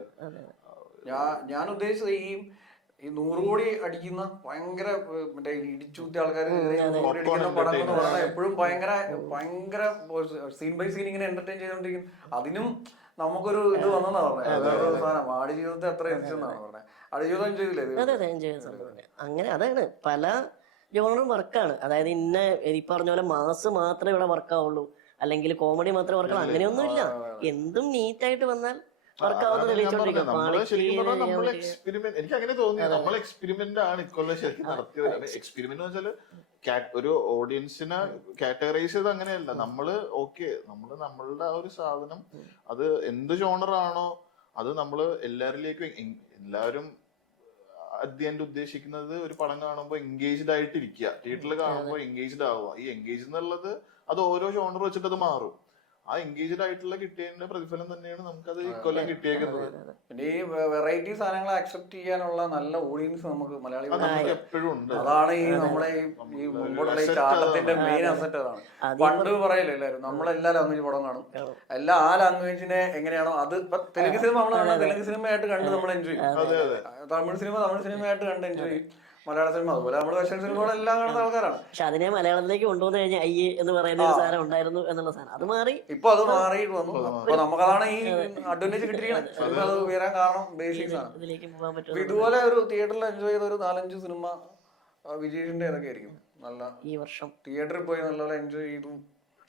ഞാൻ ഉദ്ദേശിച്ചത് ഈ 100 കോടി അടിക്കുന്ന ഭയങ്കര മറ്റേ ഇടിച്ചൂത്തിയ ആൾക്കാർ പടം എന്ന് പറഞ്ഞാൽ എപ്പോഴും ഭയങ്കര സീൻ ബൈ സീൻ ഇങ്ങനെ എന്റർടൈൻ ചെയ്തോണ്ടിരിക്കും. അതിനും നമുക്കൊരു ഇത് വന്നെന്നാ പറഞ്ഞത്. സാധനം ആടുജീവിതത്തെ അത്ര എൻജോയ്ന്നാണ് പറഞ്ഞത്. ആടുജീവിതം എൻജോയ് ചെയ്തില്ലേ? അങ്ങനെ അതാണ് പല ജോണറും വർക്കാണ്. അതായത് ഇന്ന ഈ പറഞ്ഞ പോലെ മാസ് മാത്രമേ ഇവിടെ വർക്കാവുള്ളൂ, അല്ലെങ്കിൽ കോമഡി മാത്രമേ വർക്കാവുള്ളൂ, അങ്ങനെയൊന്നും ഇല്ല. എന്തും നീറ്റായിട്ട് വന്നാൽ എനിക്ക് അങ്ങനെ തോന്നി. നമ്മൾ എക്സ്പെരിമെന്റ് ആണ് ഇക്കൊല്ലം ശരിക്കും നടത്തിയത്. എക്സ്പെരിമെന്റ് എന്ന് വെച്ചാല് ഒരു ഓഡിയൻസിനെ കാറ്റഗറൈസ് ചെയ്ത് അങ്ങനെയല്ല. നമ്മള് നമ്മളുടെ ആ ഒരു സാധനം അത് എന്ത് ജോണറാണോ അത് നമ്മള് എല്ലാവരും അധ്യയനം ഉദ്ദേശിക്കുന്നത് ഒരു പടം കാണുമ്പോൾ എൻഗേജ്ഡ് ആയിട്ടിരിക്കുക, തിയേറ്ററിൽ കാണുമ്പോൾ എൻഗേജ്ഡ് ആവുക. ഈ എൻഗേജ് എന്നുള്ളത് അത് ഓരോ ജോണർ വെച്ചിട്ട് അത് മാറും. ആ എൻഗേജ്ഡ് ആയിട്ടുള്ള കിട്ടിയതിന്റെ പ്രതിഫലം തന്നെയാണ് നമുക്കത് ഇക്കൊല്ലം കിട്ടിയേക്കുന്നത്. പിന്നെ ഈ വെറൈറ്റി സാധനങ്ങൾ അക്സെപ്റ്റ് ചെയ്യാനുള്ള നല്ല ഓഡിയൻസ് നമുക്ക് മലയാളി അത് നമുക്ക് എപ്പോഴും ഉണ്ട്. അതാണ് ഈ നമ്മളെ ഈ മുമ്പോട്ടുള്ള ഈ ചാട്ടത്തിന്റെ മെയിൻ അസറ്റ്. അതാണ് പണ്ട് പറയല്ലേ എല്ലാവരും നമ്മളെല്ലാ ലാംഗ്വേജ് പടം കാണും, എല്ലാ ആ ലാംഗ്വേജിനെ എങ്ങനെയാണോ അത്. ഇപ്പൊ തെലുങ്ക് സിനിമ നമ്മൾ കാണാൻ തെലുങ്ക് സിനിമയായിട്ട് കണ്ട് നമ്മൾ എൻജോയ് ചെയ്യും, തമിഴ് സിനിമയായിട്ട് കണ്ട് എൻജോയ് ചെയ്യും, മലയാള സിനിമ അതുപോലെ നമ്മൾ വെസ്റ്റേൺ സിനിമകളെല്ലാം കാണുന്ന ആൾക്കാരാണ്. പക്ഷെ അതിനെ മലയാളത്തിലേക്ക് കൊണ്ടുവന്നു കഴിഞ്ഞാൽ അയ്യേ എന്ന് പറയുന്ന ഒരു സാധനം ഉണ്ടായിരുന്നു എന്നുള്ള സാധനം അത് മാറി. ഇപ്പൊ അത് മാറിയിട്ട് വന്നു. അപ്പൊ നമുക്കതാണ് ഈ അഡ്വാൻറ്റേജ് കിട്ടിയിരിക്കുന്നത്. സിനിമ അത് ഉയരാൻ കാരണം ബേസിക്സ് ആണ്. ഇതിലേക്ക് പോകാൻ പറ്റും. ഇതുപോലെ ഒരു തിയേറ്ററിൽ എൻജോയ് ചെയ്ത ഒരു 4-5 സിനിമ വിജയിന്റെ ഏതൊക്കെ ആയിരിക്കും നല്ല ഈ വർഷം തിയേറ്ററിൽ പോയി നല്ലപോലെ എൻജോയ് ചെയ്തു?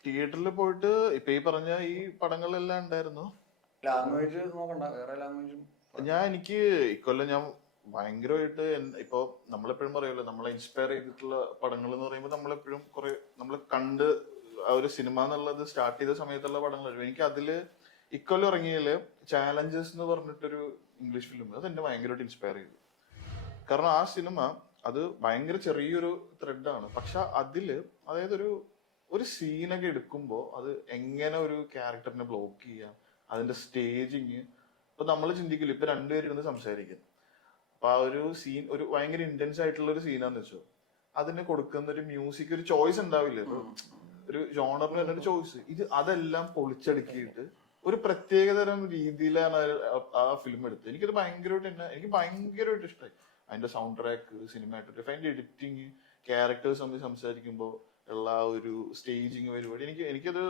തിയേറ്ററിൽ പോയിട്ട് ഇപ്പൊ ഈ പറഞ്ഞ ഈ പടങ്ങളെല്ലാം ഉണ്ടായിരുന്നു. ലാംഗ്വേജ് നോക്കണ്ട, വേറെ ലാംഗ്വേജും എനിക്ക് ഇക്കൊല്ലം ഞാൻ ഭയങ്കരമായിട്ട് ഇപ്പൊ നമ്മളെപ്പോഴും പറയുമല്ലോ, നമ്മളെ ഇൻസ്പയർ ചെയ്തിട്ടുള്ള പടങ്ങൾ എന്ന് പറയുമ്പോൾ നമ്മളെപ്പോഴും കുറെ നമ്മൾ കണ്ട് ആ ഒരു സിനിമ എന്നുള്ളത് സ്റ്റാർട്ട് ചെയ്ത സമയത്തുള്ള പടങ്ങളായിരുന്നു. എനിക്ക് അതില് ഇക്കൊല്ലം ഇറങ്ങിയതില് ചാലഞ്ചസ് എന്ന് പറഞ്ഞിട്ടൊരു ഇംഗ്ലീഷ് ഫിലിം, അത് എന്നെ ഭയങ്കരമായിട്ട് ഇൻസ്പയർ ചെയ്തു. കാരണം ആ സിനിമ അത് ഭയങ്കര ചെറിയൊരു ത്രെഡാണ്, പക്ഷെ അതില് അതായത് ഒരു സീനൊക്കെ എടുക്കുമ്പോൾ അത് എങ്ങനെ ഒരു ക്യാരക്ടറിനെ ബ്ലോക്ക് ചെയ്യാം, അതിന്റെ സ്റ്റേജിങ്. ഇപ്പൊ നമ്മൾ ചിന്തിക്കില്ല, ഇപ്പൊ രണ്ടുപേരിരുന്ന് സംസാരിക്കുന്നു, അപ്പൊ ആ ഒരു സീൻ ഒരു ഭയങ്കര ഇന്റൻസ് ആയിട്ടുള്ള ഒരു സീനാന്ന് വെച്ചോ, അതിന് കൊടുക്കുന്ന ഒരു മ്യൂസിക് ഒരു ചോയ്സ് ഉണ്ടാവില്ല, ഒരു ജോണറിന് തന്നെ ഒരു ചോയ്സ്. അതെല്ലാം പൊളിച്ചടുക്കിയിട്ട് ഒരു പ്രത്യേകതരം രീതിയിലാണ് ആ ഫിലിം എടുത്തത്. എനിക്കത് എനിക്ക് ഭയങ്കരമായിട്ട് ഇഷ്ടമായി. അതിന്റെ സൗണ്ട് ട്രാക്ക്, സിനിമാറ്റോഗ്രാഫി, അതിന്റെ എഡിറ്റിങ്, ക്യാരക്ടേഴ്സ് തമ്മിൽ സംസാരിക്കുമ്പോൾ ഉള്ള ഒരു സ്റ്റേജിങ് പരിപാടി. എനിക്കത്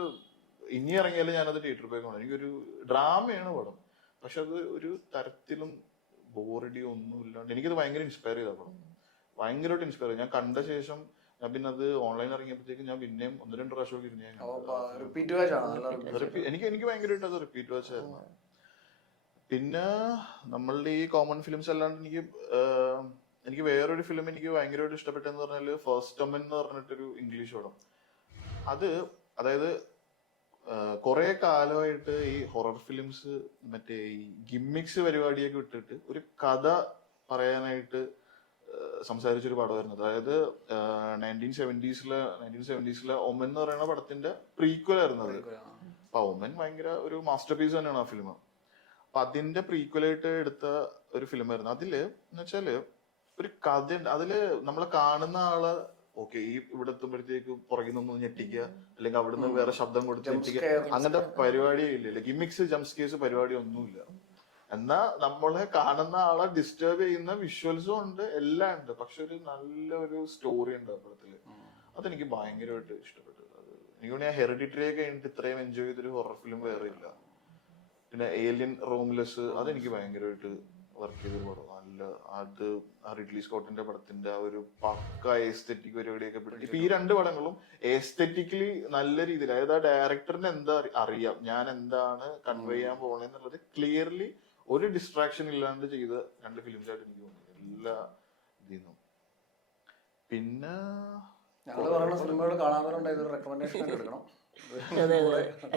ഇനി ഇറങ്ങിയാലും ഞാനത് തിയേറ്ററിൽ പോയി കാണും. എനിക്കൊരു ഡ്രാമയാണ് പടം, പക്ഷെ അത് ഒരു തരത്തിലും ബോറടിയോ ഒന്നും ഇല്ലാണ്ട് എനിക്കത് ഭയങ്കര ഇൻസ്പയർ ചെയ്ത പടം, ഭയങ്കരമായിട്ട് ഇൻസ്പയർ ചെയ്തു. ഞാൻ കണ്ട ശേഷം ഞാൻ പിന്നെ അത് ഓൺലൈൻ ഇറങ്ങിയപ്പോഴത്തേക്ക് ഞാൻ പിന്നെയും 1-2 പ്രാവശ്യം ഇരുന്ന് എനിക്ക് ഭയങ്കരമായിട്ട് അത് റിപ്പീറ്റ് വാച്ചായിരുന്നു. പിന്നെ നമ്മളുടെ ഈ കോമൺ ഫിലിംസ് അല്ലാണ്ട് എനിക്ക് വേറൊരു ഫിലിം എനിക്ക് ഭയങ്കരമായിട്ട് ഇഷ്ടപ്പെട്ടെന്ന് പറഞ്ഞാല് ഫസ്റ്റ് അമൻ എന്ന് പറഞ്ഞിട്ടൊരു ഇംഗ്ലീഷ് പടം. അതായത് കുറെ കാലമായിട്ട് ഈ ഹൊറർ ഫിലിംസ് മറ്റേ ഈ ഗിമ്മിക്സ് പരിപാടിയൊക്കെ വിട്ടിട്ട് ഒരു കഥ പറയാനായിട്ട് സംസാരിച്ചൊരു പടമായിരുന്നു. അതായത് 1970s ഒമൻ എന്ന് പറയുന്ന പടത്തിന്റെ പ്രീക്വൽ ആയിരുന്നു അത്. അപ്പൊ ഒമൻ ഭയങ്കര ഒരു മാസ്റ്റർ പീസ് തന്നെയാണ് ആ ഫിലിം. അപ്പൊ അതിന്റെ പ്രീക്വലായിട്ട് എടുത്ത ഒരു ഫിലിമായിരുന്നു. അതില് എന്ന് വെച്ചാല് ഒരു കഥ ഉണ്ട്. അതില് നമ്മളെ കാണുന്ന ആള് ഓക്കെ ഈ ഇവിടെ എത്തുമ്പോഴത്തേക്ക് പുറകിൽ നിന്നൊന്ന് ഞെട്ടിക്കുക, അല്ലെങ്കിൽ അവിടുന്ന് വേറെ ശബ്ദം കൊടുത്ത് ഞെട്ടിക്കുക, അങ്ങനത്തെ പരിപാടിയേ ഇല്ല. ഗിമിക്സ് ജംസ്കേഴ്സ് പരിപാടി ഒന്നുമില്ല. എന്നാ നമ്മളെ കാണുന്ന ആളെ ഡിസ്റ്റർബ് ചെയ്യുന്ന വിഷ്വൽസും ഉണ്ട്, എല്ലാം ഉണ്ട്. പക്ഷെ ഒരു നല്ലൊരു സ്റ്റോറി ഉണ്ട് ആ പടത്തില്. അതെനിക്ക് ഭയങ്കരമായിട്ട് ഇഷ്ടപ്പെട്ടു. എനിക്ക് ഞാൻ ഹെറിഡിറ്ററി ഒക്കെ കഴിഞ്ഞിട്ട് ഇത്രയും എൻജോയ് ചെയ്തൊരു ഹൊറർ ഫിലിം വേറെ ഇല്ല. പിന്നെ ഏലിയൻ റോംലെസ്, അതെനിക്ക് ഭയങ്കരമായിട്ട് വർക്ക് ചെയ്തൊരു പടം. അത് റിഡ്ലി സ്കോട്ടിന്റെ പടത്തിന്റെ ആ ഒരു പക്ക എസ്തെറ്റിക് പരിപാടിയൊക്കെ പെട്ടു. ഇപ്പൊ ഈ 2 പടങ്ങളും എസ്തെറ്റിക്കലി നല്ല രീതിയിൽ, അതായത് ആ ഡയറക്ടറിന് എന്താ അറിയാം, ഞാൻ എന്താണ് കൺവേ ചെയ്യാൻ പോണെന്നുള്ളത് ക്ലിയർലി ഒരു ഡിസ്ട്രാക്ഷൻ ഇല്ലാണ്ട് ചെയ്ത 2 ഫിലിംസ് ആയിട്ട് എനിക്ക് തോന്നി എല്ലാ ഇതിന്നും. പിന്നെ ഞങ്ങള് പറയുന്ന സിനിമകൾ കാണാറുണ്ട്, ഇതൊരു റെക്കമെൻഡേഷൻ എടുക്കണം. അതെ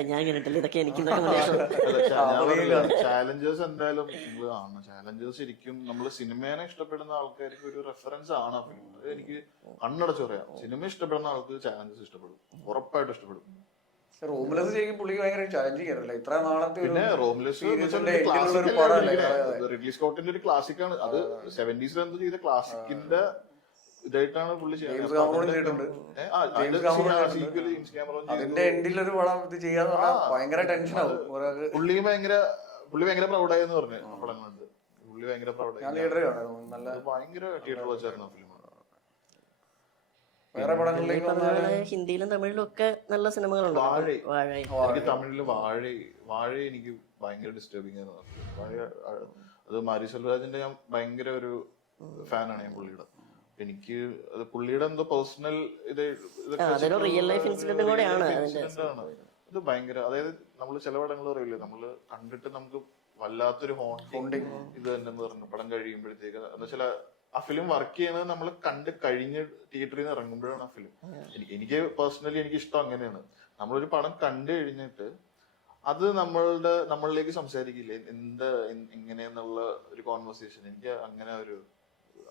ഞാൻ കേട്ടില്ല ഇതൊക്കെ എനിക്ക് ചാലഞ്ചേഴ്സ് എന്തായാലും ആണ്. ചാലഞ്ചേഴ്സ് ശരിക്കും നമ്മള് സിനിമേനെ ഇഷ്ടപ്പെടുന്ന ആൾക്കാർക്ക് ഒരു റെഫറൻസ് ആണ് ആ ഫിലിം. അത് എനിക്ക് കണ്ണടച്ച് പറയാം. സിനിമ ഇഷ്ടപ്പെടുന്ന ആൾക്ക് ചാലഞ്ചേഴ്സ് ഇഷ്ടപ്പെടും, ഉറപ്പായിട്ട് ഇഷ്ടപ്പെടും. റോംലെസ് ശരിക്കും പുള്ളിക്ക് ഭയങ്കര ചാലഞ്ചിങ് ആയിരുന്നല്ലേ ഇത്ര നാളത്തെ. പിന്നെ റോംലെസ് റിഡ്ലി സ്കോട്ടിന്റെ ഒരു ക്ലാസിക് ആണ്. അത് 70s എന്ത് ചെയ്ത ക്ലാസിക്കിന്റെ ഇതായിട്ടാണ് പുള്ളി അതിന്റെ എൻഡിലൊരു പടം ഇത് ചെയ്യാന്ന് പറഞ്ഞാൽ ഭയങ്കര ടെൻഷനാവും. പുള്ളി ഭയങ്കര പ്രൗഡായെന്ന് പറഞ്ഞു പടം കണ്ട്. പുള്ളി ഭയങ്കര പ്രൗഡായി. നല്ല ഭയങ്കര തിയേറ്റർ വെച്ചായിരുന്നു ഫിലിം. വേറെ പടങ്ങളിലേക്ക് ഹിന്ദിയിലും തമിഴിലും ഒക്കെ നല്ല സിനിമകളുണ്ട്. എനിക്ക് തമിഴില് വാഴ എനിക്ക് ഭയങ്കര ഡിസ്റ്റർബിങ് ആയിരുന്നു. അത് മാരി സെൽവരാജിന്റെ ഞാൻ ഭയങ്കര ഒരു ഫാനാണ് ഞാൻ പുള്ളിയുടെ. എനിക്ക് അത് പുള്ളിയുടെ എന്തോ പേഴ്സണൽ റിയൽ ലൈഫ് ഇൻസിഡന്റ് കൂടെയാണ്. ഇത് ഭയങ്കര, അതായത് നമ്മള് ചില പടങ്ങൾ പറയില്ലേ, നമ്മള് കണ്ടിട്ട് നമുക്ക് വല്ലാത്തൊരു ഹോണ്ടിങ് ഇത് തന്നെ പറഞ്ഞു പടം കഴിയുമ്പോഴത്തേക്ക്. എന്താ വെച്ചാൽ ആ ഫിലിം വർക്ക് ചെയ്യുന്നത് നമ്മൾ കണ്ട് കഴിഞ്ഞ് തിയേറ്ററിൽ നിന്ന് ഇറങ്ങുമ്പോഴാണ് ആ ഫിലിം. എനിക്ക് പേഴ്സണലി എനിക്ക് ഇഷ്ടം അങ്ങനെയാണ്. നമ്മളൊരു പടം കണ്ടു കഴിഞ്ഞിട്ട് അത് നമ്മളിലേക്ക് സംസാരിക്കില്ലേ എങ്ങനെയെന്നുള്ള ഒരു കോൺവെർസേഷൻ. എനിക്ക് അങ്ങനെ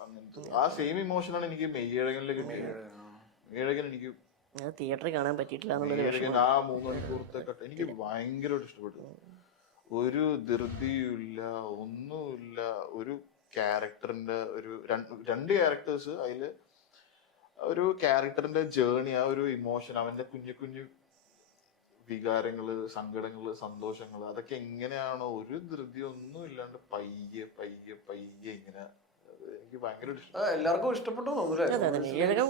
അങ്ങനത്തെ ആ സെയിം ഇമോഷനാണ് എനിക്ക് മെയ്യഴകനിൽ കിട്ടിയത്. മെയ്യഴകൻ എനിക്ക് തിയേറ്ററിൽ കാണാൻ പറ്റിയിട്ടില്ല എന്നുള്ളൊരു വിഷമം. ആ 3 മണിക്കൂറത്തെ കട്ട് എനിക്ക് ഭയങ്കരമായിട്ട് ഇഷ്ടപ്പെട്ടു. ഒരു ധൃതിയുമില്ല, ഒന്നുമില്ല. ഒരു ക്യാരക്ടറിന്റെ ഒരു രണ്ട് ക്യാരക്ടേഴ്സ്, അതില് ഒരു ക്യാരക്ടറിന്റെ ജേർണി, ആ ഒരു ഇമോഷൻ, അവന്റെ കുഞ്ഞു കുഞ്ഞു വികാരങ്ങള്, സങ്കടങ്ങള്, സന്തോഷങ്ങള്, അതൊക്കെ എങ്ങനെയാണോ ഒരു ധൃതി ഒന്നും ഇല്ലാണ്ട് പയ്യെ പയ്യെ പയ്യെ ഇങ്ങനെ, എനിക്ക് ഭയങ്കര എല്ലാവർക്കും ഇഷ്ടപ്പെട്ടു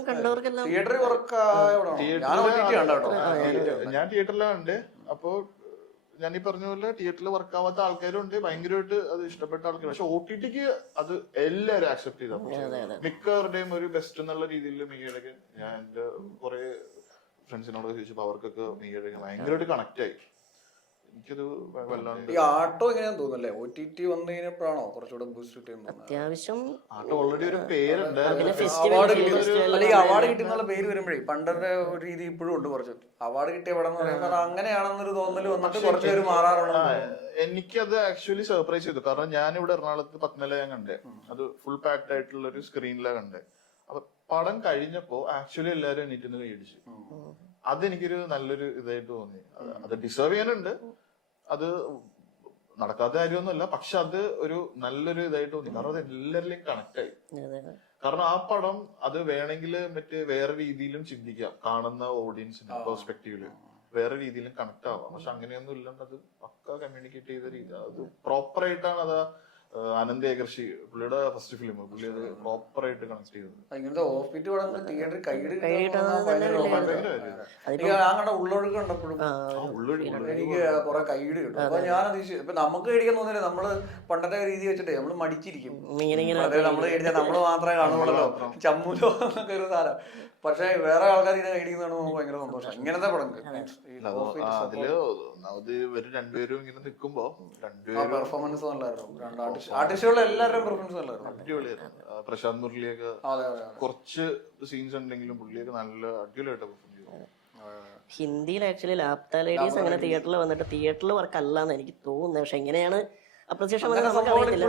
കണ്ടവർക്കെല്ലാം തിയേറ്ററിൽ ഞാൻ തിയേറ്ററിലാണ് ഉണ്ട്. അപ്പോ ഞാൻ ഈ പറഞ്ഞ പോലെ തിയേറ്ററിൽ വർക്കാവാത്ത ആൾക്കാരും ഉണ്ട്, ഭയങ്കരമായിട്ട് അത് ഇഷ്ടപ്പെട്ട ആൾക്കാർ. പക്ഷെ OTTക്ക് അത് എല്ലാവരും ആക്സെപ്റ്റ് ചെയ്ത മിക്കവരുടെയും ഒരു ബെസ്റ്റ് എന്നുള്ള രീതിയിൽ മീയഴകൻ, ഞാൻ എന്റെ കുറെ ഫ്രണ്ട്സിനോട് ചോദിച്ചപ്പോ അവർക്കൊക്കെ മീയഴകൻ ഭയങ്കരമായിട്ട് കണക്ട് ആയി. എനിക്കത് വല്ലാണ്ട്. ഈ ആട്ടോ എങ്ങനെയാന്ന് തോന്നുന്നല്ലേ OTT വന്നു കഴിഞ്ഞപ്പോഴാണോ കുറച്ചുകൂടെ ബൂസ്റ്റ് ചെയ്യുന്നത്? അത്യാവശ്യം ആട്ടോ ഓൾറെഡി ഒരു പേരുണ്ട്. അവാർഡ് കിട്ടുന്ന പേര് വരുമ്പോഴേ പണ്ടത്തെ ഒരു രീതി ഇപ്പോഴും ഉണ്ട്. കുറച്ച് അവാർഡ് കിട്ടിയ പടം എന്ന് പറയുമ്പോൾ അങ്ങനെയാണെന്നൊരു തോന്നല് വന്നിട്ട് കുറച്ച് പേര് മാറാറുണ്ട്. എനിക്കത് ആക്ച്വലി സർപ്രൈസ് ചെയ്തു. കാരണം ഞാനിവിടെ എറണാകുളത്ത് പത്മല ഞാൻ കണ്ടേ, അത് ഫുൾ പാക്ഡ് ആയിട്ടുള്ള ഒരു സ്ക്രീനിലാണ് കണ്ടേ. അപ്പൊ പടം കഴിഞ്ഞപ്പോ ആക്ച്വലി എല്ലാരും എണീറ്റ് കൈയടിച്ചു. അതെനിക്കൊരു നല്ലൊരു ഇതായിട്ട് തോന്നി. അത് ഡിസേർവ് ചെയ്യാനുണ്ട്, അത് നടക്കാത്ത കാര്യമൊന്നുമല്ല, പക്ഷെ അത് ഒരു നല്ലൊരു ഇതായിട്ട് തോന്നി. കാരണം അത് എല്ലാവരിലേക്കും കണക്ട് ആയി. കാരണം ആ പടം അത് വേണമെങ്കിൽ വേറെ രീതിയിലും ചിന്തിക്കാം, കാണുന്ന ഓഡിയൻസിന്റെ പെർസ്പെക്റ്റീവില് വേറെ രീതിയിലും കണക്ട് ആവാം. പക്ഷെ അങ്ങനെയൊന്നും ഇല്ലാണ്ട് അത് പക്ക കമ്മ്യൂണിക്കേറ്റ് ചെയ്ത രീതി, അത് പ്രോപ്പർ ആയിട്ടാണ്. അത് ആനന്ദ് ഏകർഷി പുള്ളിയുടെ ഫസ്റ്റ് ഫിലിം, പുള്ളി അത് പ്രോപ്പർ ആയിട്ട് കണക്ട് ചെയ്തത്. ഇങ്ങനത്തെ ഓഫീറ്റ് പടം തിയേറ്ററിൽ ഉള്ളൊഴുക്ക് കണ്ടപ്പോഴും എനിക്ക് കുറെ കൈയ്യടി കിട്ടും. അപ്പൊ ഞാൻ ഇപ്പൊ നമുക്ക് കഴിക്കാൻ തോന്നില്ല. നമ്മള് പണ്ടത്തെ രീതി വെച്ചിട്ടേ നമ്മള് മടിച്ചിരിക്കും. നമ്മള് കഴിച്ചാൽ നമ്മള് മാത്രമേ കാണുള്ളൂ, ചമ്മൂലോ എന്നൊക്കെ ഒരു സാധനം. പക്ഷെ വേറെ ആൾക്കാർ ഇതിനെ കൈടിക്കുന്നതാണ് ഭയങ്കര സന്തോഷം. ഇങ്ങനത്തെ പടം അതില് ഒന്നാമത് ഇവര് രണ്ടുപേരും ഇങ്ങനെ നിൽക്കുമ്പോ പെർഫോമൻസ് നല്ലായിരുന്നു. ആർട്ടിസ്റ്റുകളുടെ എല്ലാവരുടെയും പെർഫോമൻസ് നല്ലായിരുന്നു, അടിപൊളിയായിരുന്നു. പ്രശാന്ത് മുരളിയൊക്കെ കുറച്ച് സീൻസ് ഉണ്ടെങ്കിലും പുള്ളിയൊക്കെ നല്ല അടിപൊളിയായിട്ട് പെർഫോം ചെയ്തു. ഹിന്ദിയിൽ ആക്ച്വലി ലാപ്ത ലേഡീസ് അങ്ങനെ തിയേറ്ററിൽ വന്നിട്ട് തിയേറ്ററിൽ വർക്ക് അല്ലാന്ന് എനിക്ക് തോന്നുന്നത്. പക്ഷെ എങ്ങനെയാണ് അപ്രിസിയേഷൻ വന്നത് നമുക്ക് അറിയത്തില്ല.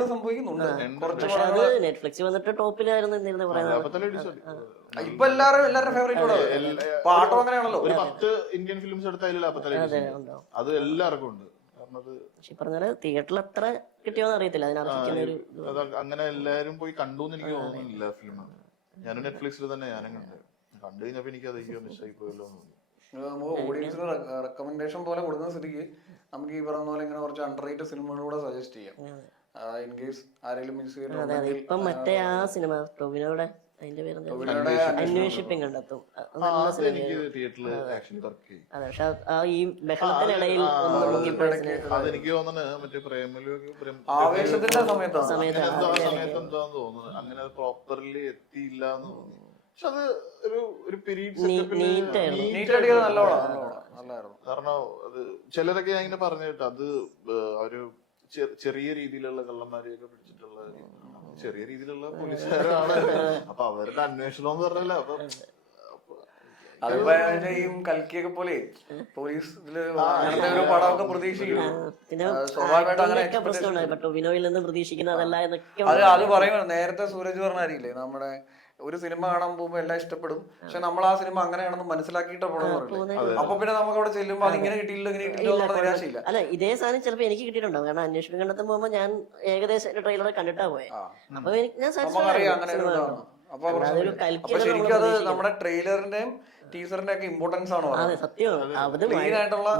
പക്ഷെ അത് നെറ്റ്ഫ്ലിക്സിൽ വന്നിട്ട് ടോപ്പിലായിരുന്നു എന്നിരുന്നു പറയുന്നത്. ഇപ്പൊ എല്ലാവരുടെ ഫേവറേറ്റ് പാട്ടോ അങ്ങനെയാണല്ലോ. ഒരു 10 ഇന്ത്യൻ ഫിലിംസ് എടുത്താലും അത് എല്ലാവർക്കും ഉണ്ട്. പക്ഷെ പറഞ്ഞാല് തിയേറ്ററിൽ എത്ര കിട്ടിയോന്ന് അറിയത്തില്ല. അതിനർഹിക്കുന്ന ഒരു അങ്ങനെ എല്ലാരും പോയി കണ്ടു എന്ന് എനിക്ക് തോന്നുന്നില്ല ഫിലിം. ഞാനും നെറ്റ്ഫ്ലിക്സിൽ തന്നെ ഞാനും കണ്ടു കഴിഞ്ഞപ്പോ എനിക്ക് അത് മിസ്സായി പോയല്ലോ. ഓഡിയൻസിന് റെക്കമെൻഡേഷൻ പോലെ കൊടുക്കുന്ന സ്ഥിതിക്ക് നമുക്ക് ഈ പറഞ്ഞ പോലെ ഇങ്ങനെ കുറച്ച് അണ്ടർ റേറ്റഡ് സിനിമകളൂടെ സജസ്റ്റ് ചെയ്യാം. ഇൻ കേസ് ആരെങ്കിലും മിസ് ചെയ്തിട്ടുണ്ടെങ്കിൽ ഇപ്പം മറ്റേ ആ സിനിമ ടോവിനോയുടെ അതിന്റെ പേര് അന്വേഷിപ്പിംഗ് കണ്ടെത്തും. അതെനിക്ക് ഈ ബഹളത്തിനിടയിൽ അതെനിക്ക് തോന്നുന്നത് മറ്റേ പ്രേമലു ആവേശത്തിന്റെ സമയത്ത് എന്താന്ന് തോന്നുന്നത്. അങ്ങനെ അത് പ്രോപ്പർലി എത്തിയില്ല എന്ന് തോന്നുന്നു. പക്ഷെ അത് ഒരു കാരണം അത് ചിലരൊക്കെ ഞാൻ ഇങ്ങനെ പറഞ്ഞു കേട്ടോ, അത് ഒരു ചെറിയ രീതിയിലുള്ള കള്ളന്മാരെയൊക്കെ പിടിച്ചിട്ടുള്ള ചെറിയ രീതിയിലുള്ള പോലീസുകാരാണ്. അപ്പൊ അവരുടെ അന്വേഷണം എന്ന് പറഞ്ഞല്ല. അപ്പൊ അതിപ്പോ ഈ കൽക്കിയൊക്കെ പോലെ പോലീസ് അങ്ങനത്തെ ഒരു പടമൊക്കെ പ്രതീക്ഷിക്കും. അത് പറയുമ്പോ നേരത്തെ സൂരജ് പറഞ്ഞ അറിയില്ലേ, നമ്മുടെ ഒരു സിനിമ കാണാൻ പോകുമ്പോ എല്ലാം ഇഷ്ടപ്പെടും, പക്ഷെ നമ്മൾ ആ സിനിമ അങ്ങനെയാണെന്ന് മനസ്സിലാക്കിയിട്ട് അപ്പൊ പിന്നെ നമുക്ക് അവിടെ ചെല്ലുമ്പോ അതിങ്ങനെ കിട്ടിയില്ലോ ഇങ്ങനെ കിട്ടിയില്ലോ എന്നുള്ള നിരാശയില്ല. അല്ല, ഇതേ സാധനം ചിലപ്പോ എനിക്ക് കിട്ടിയിട്ടുണ്ടാവും. കാരണം അന്വേഷണം കണ്ടെത്താൻ പോകുമ്പോ ഞാൻ ഏകദേശം ട്രെയിലർ കണ്ടിട്ടാ പോയെ. അപ്പൊ ഞാൻ അപ്പൊ ശരിക്കും അത് നമ്മുടെ ട്രെയിലറിന്റെയും ടീസറിന്റെ ഒക്കെ ഇമ്പോർട്ടൻസ് ആണോ? അതെ, സത്യം. അത്